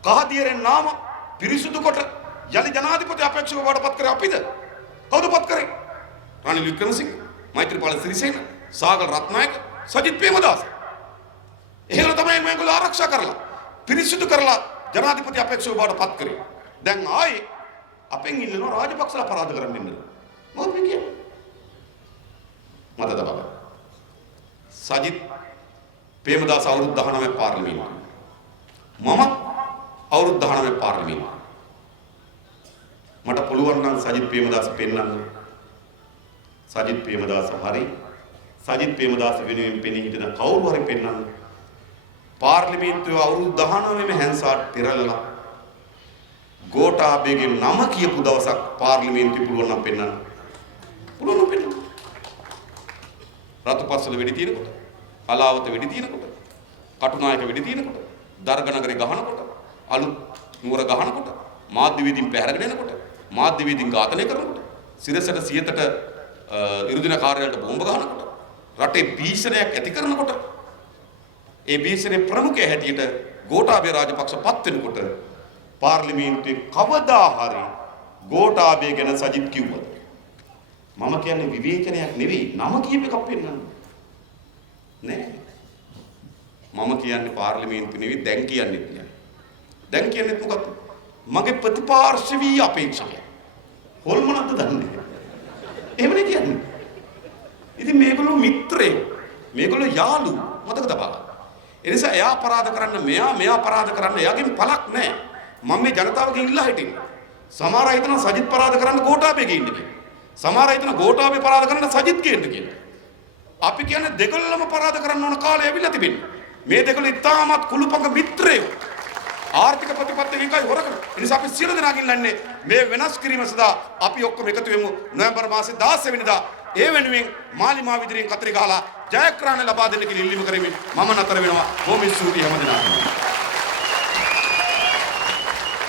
කහදියරෙන් නාම පිරිසුදු කොට යලි ජනාධිපති අපේක්ෂකව වඩපත් කරේ අපිද? කවුද පත් කරේ? රනිල් වික්‍රමසිංහ, මෛත්‍රීපාල සිරිසේන, සාගල් රත්නායක, සජිත් ප්‍රේමදාස. එහෙම තමයි මේගොල්ලෝ ආරක්ෂා කරලා පිරිසුදු කරලා ජනාධිපති අපේක්ෂකව වඩපත් කරේ. දැන් ආයේ අපෙන් ඉල්ලනවා රාජපක්ෂලා පරාද කරන්න ඉන්න. මොකද මේ කියන්නේ? මතද බබා. සජිත් ප්‍රේමදාස අවුරුදු 19 පාර්ලිමේන්තුවේ. මම අවුරුදු 19 පාර්ලිමේන්තුවේ. මට පුළුවන් නම් සජිත් ප්‍රේමදාස පෙන්වන්න. සජිත් ප්‍රේමදාස හරි. සජිත් ප්‍රේමදාස වෙනුවෙන් පෙනී හිටින කවුරු හරි පෙන්වන්න. පාර්ලිමේන්තුවේ අවුරුදු 19 හැන්සාට පෙරලලා ගෝඨාභයගේ නම කියපු දවසක් පාර්ලිමේන්තුවේ පුළුවන් නම් පෙන්වන්න. පුළුවන් නම් පෙන්වන්න. රතුපස්සල වෙඩි තියනකොට, අලාවත වෙඩි තියනකොට, කටුනායක වෙඩි තියනකොට, දර්ගනගරේ ගහනකොට, අලුත් නුවර ගහනකොට, මාධ්‍ය වේදින් පැහැරගෙන එනකොට, මාධ්‍ය වේදින් ඝාතනය කරනකොට, සිරසට සියතට ඉරුදින කාර්යාලයට බෝම්බ ගහනකොට, රටේ භීෂණයක් ඇති කරනකොට, ඒ භීෂණේ ප්‍රමුඛයා හැටියට ගෝඨාභය රාජපක්ෂ පත් වෙනකොට පාර්ලිමේන්තුවේ කවදා හරි ගෝඨාභය ගැන සජිත් කිව්වද? මම කියන්නේ විවේචනයක් නෙවෙයි, නම කියප එකක් පෙන්නන්න. නෑ. මම කියන්නේ පාර්ලිමේන්තුවේ නෙවෙයි, දැන් කියන්නේ නෑ. දැන් කියන්නේ මොකක්ද? මගේ ප්‍රතිපාර්ශවීය අපේක්ෂකයා. හොල්මනක්ද දන්නේ? එහෙමනේ කියන්නේ. ඉතින් මේගොල්ලෝ මිත්‍රයෝ, මේගොල්ලෝ යාළුවෝ මතක තබා. ඒ නිසා එයා අපරාධ කරන්න, මෙයා අපරාධ කරන්න, එයාගෙන් පළක් නෑ. මම මේ ජනතාවගෙන් ඉල්ලා හිටින්නේ. සමහර අය හිතන සජිත් පරාද කරන්න ගෝඨාභයගේ ඉන්න කියලා. සමහර අය හිතන ගෝඨාභය පරාද කරන්න සජිත් ගේන්න කියලා. අපි කියන්නේ දෙගොල්ලම පරාද කරන්න ඕන කාලය ඇවිල්ලා තිබෙනවා. මේ දෙගොල්ලෝ ඉතාමත් කුළුපඟ මිත්‍රයෝ. ආර්ථික ප්‍රතිපත්තියකින් කයි හොර කරන්නේ. ඒ නිසා අපි සියලු දෙනාගෙන් ඉල්ලන්නේ මේ වෙනස් කිරීම සඳහා අපි ඔක්කොම එකතු වෙමු. නොවැම්බර් මාසේ 16 වෙනිදා ඒ වෙනුවෙන් මාලිමාව ඉදිරියෙන් කතරි ගහලා ජයග්‍රහණ ලබා දෙන්න කියලා ඉල්ලීම කරමින් මම නතර වෙනවා. බොහොම ස්තුතියි හැමදෙනාටම.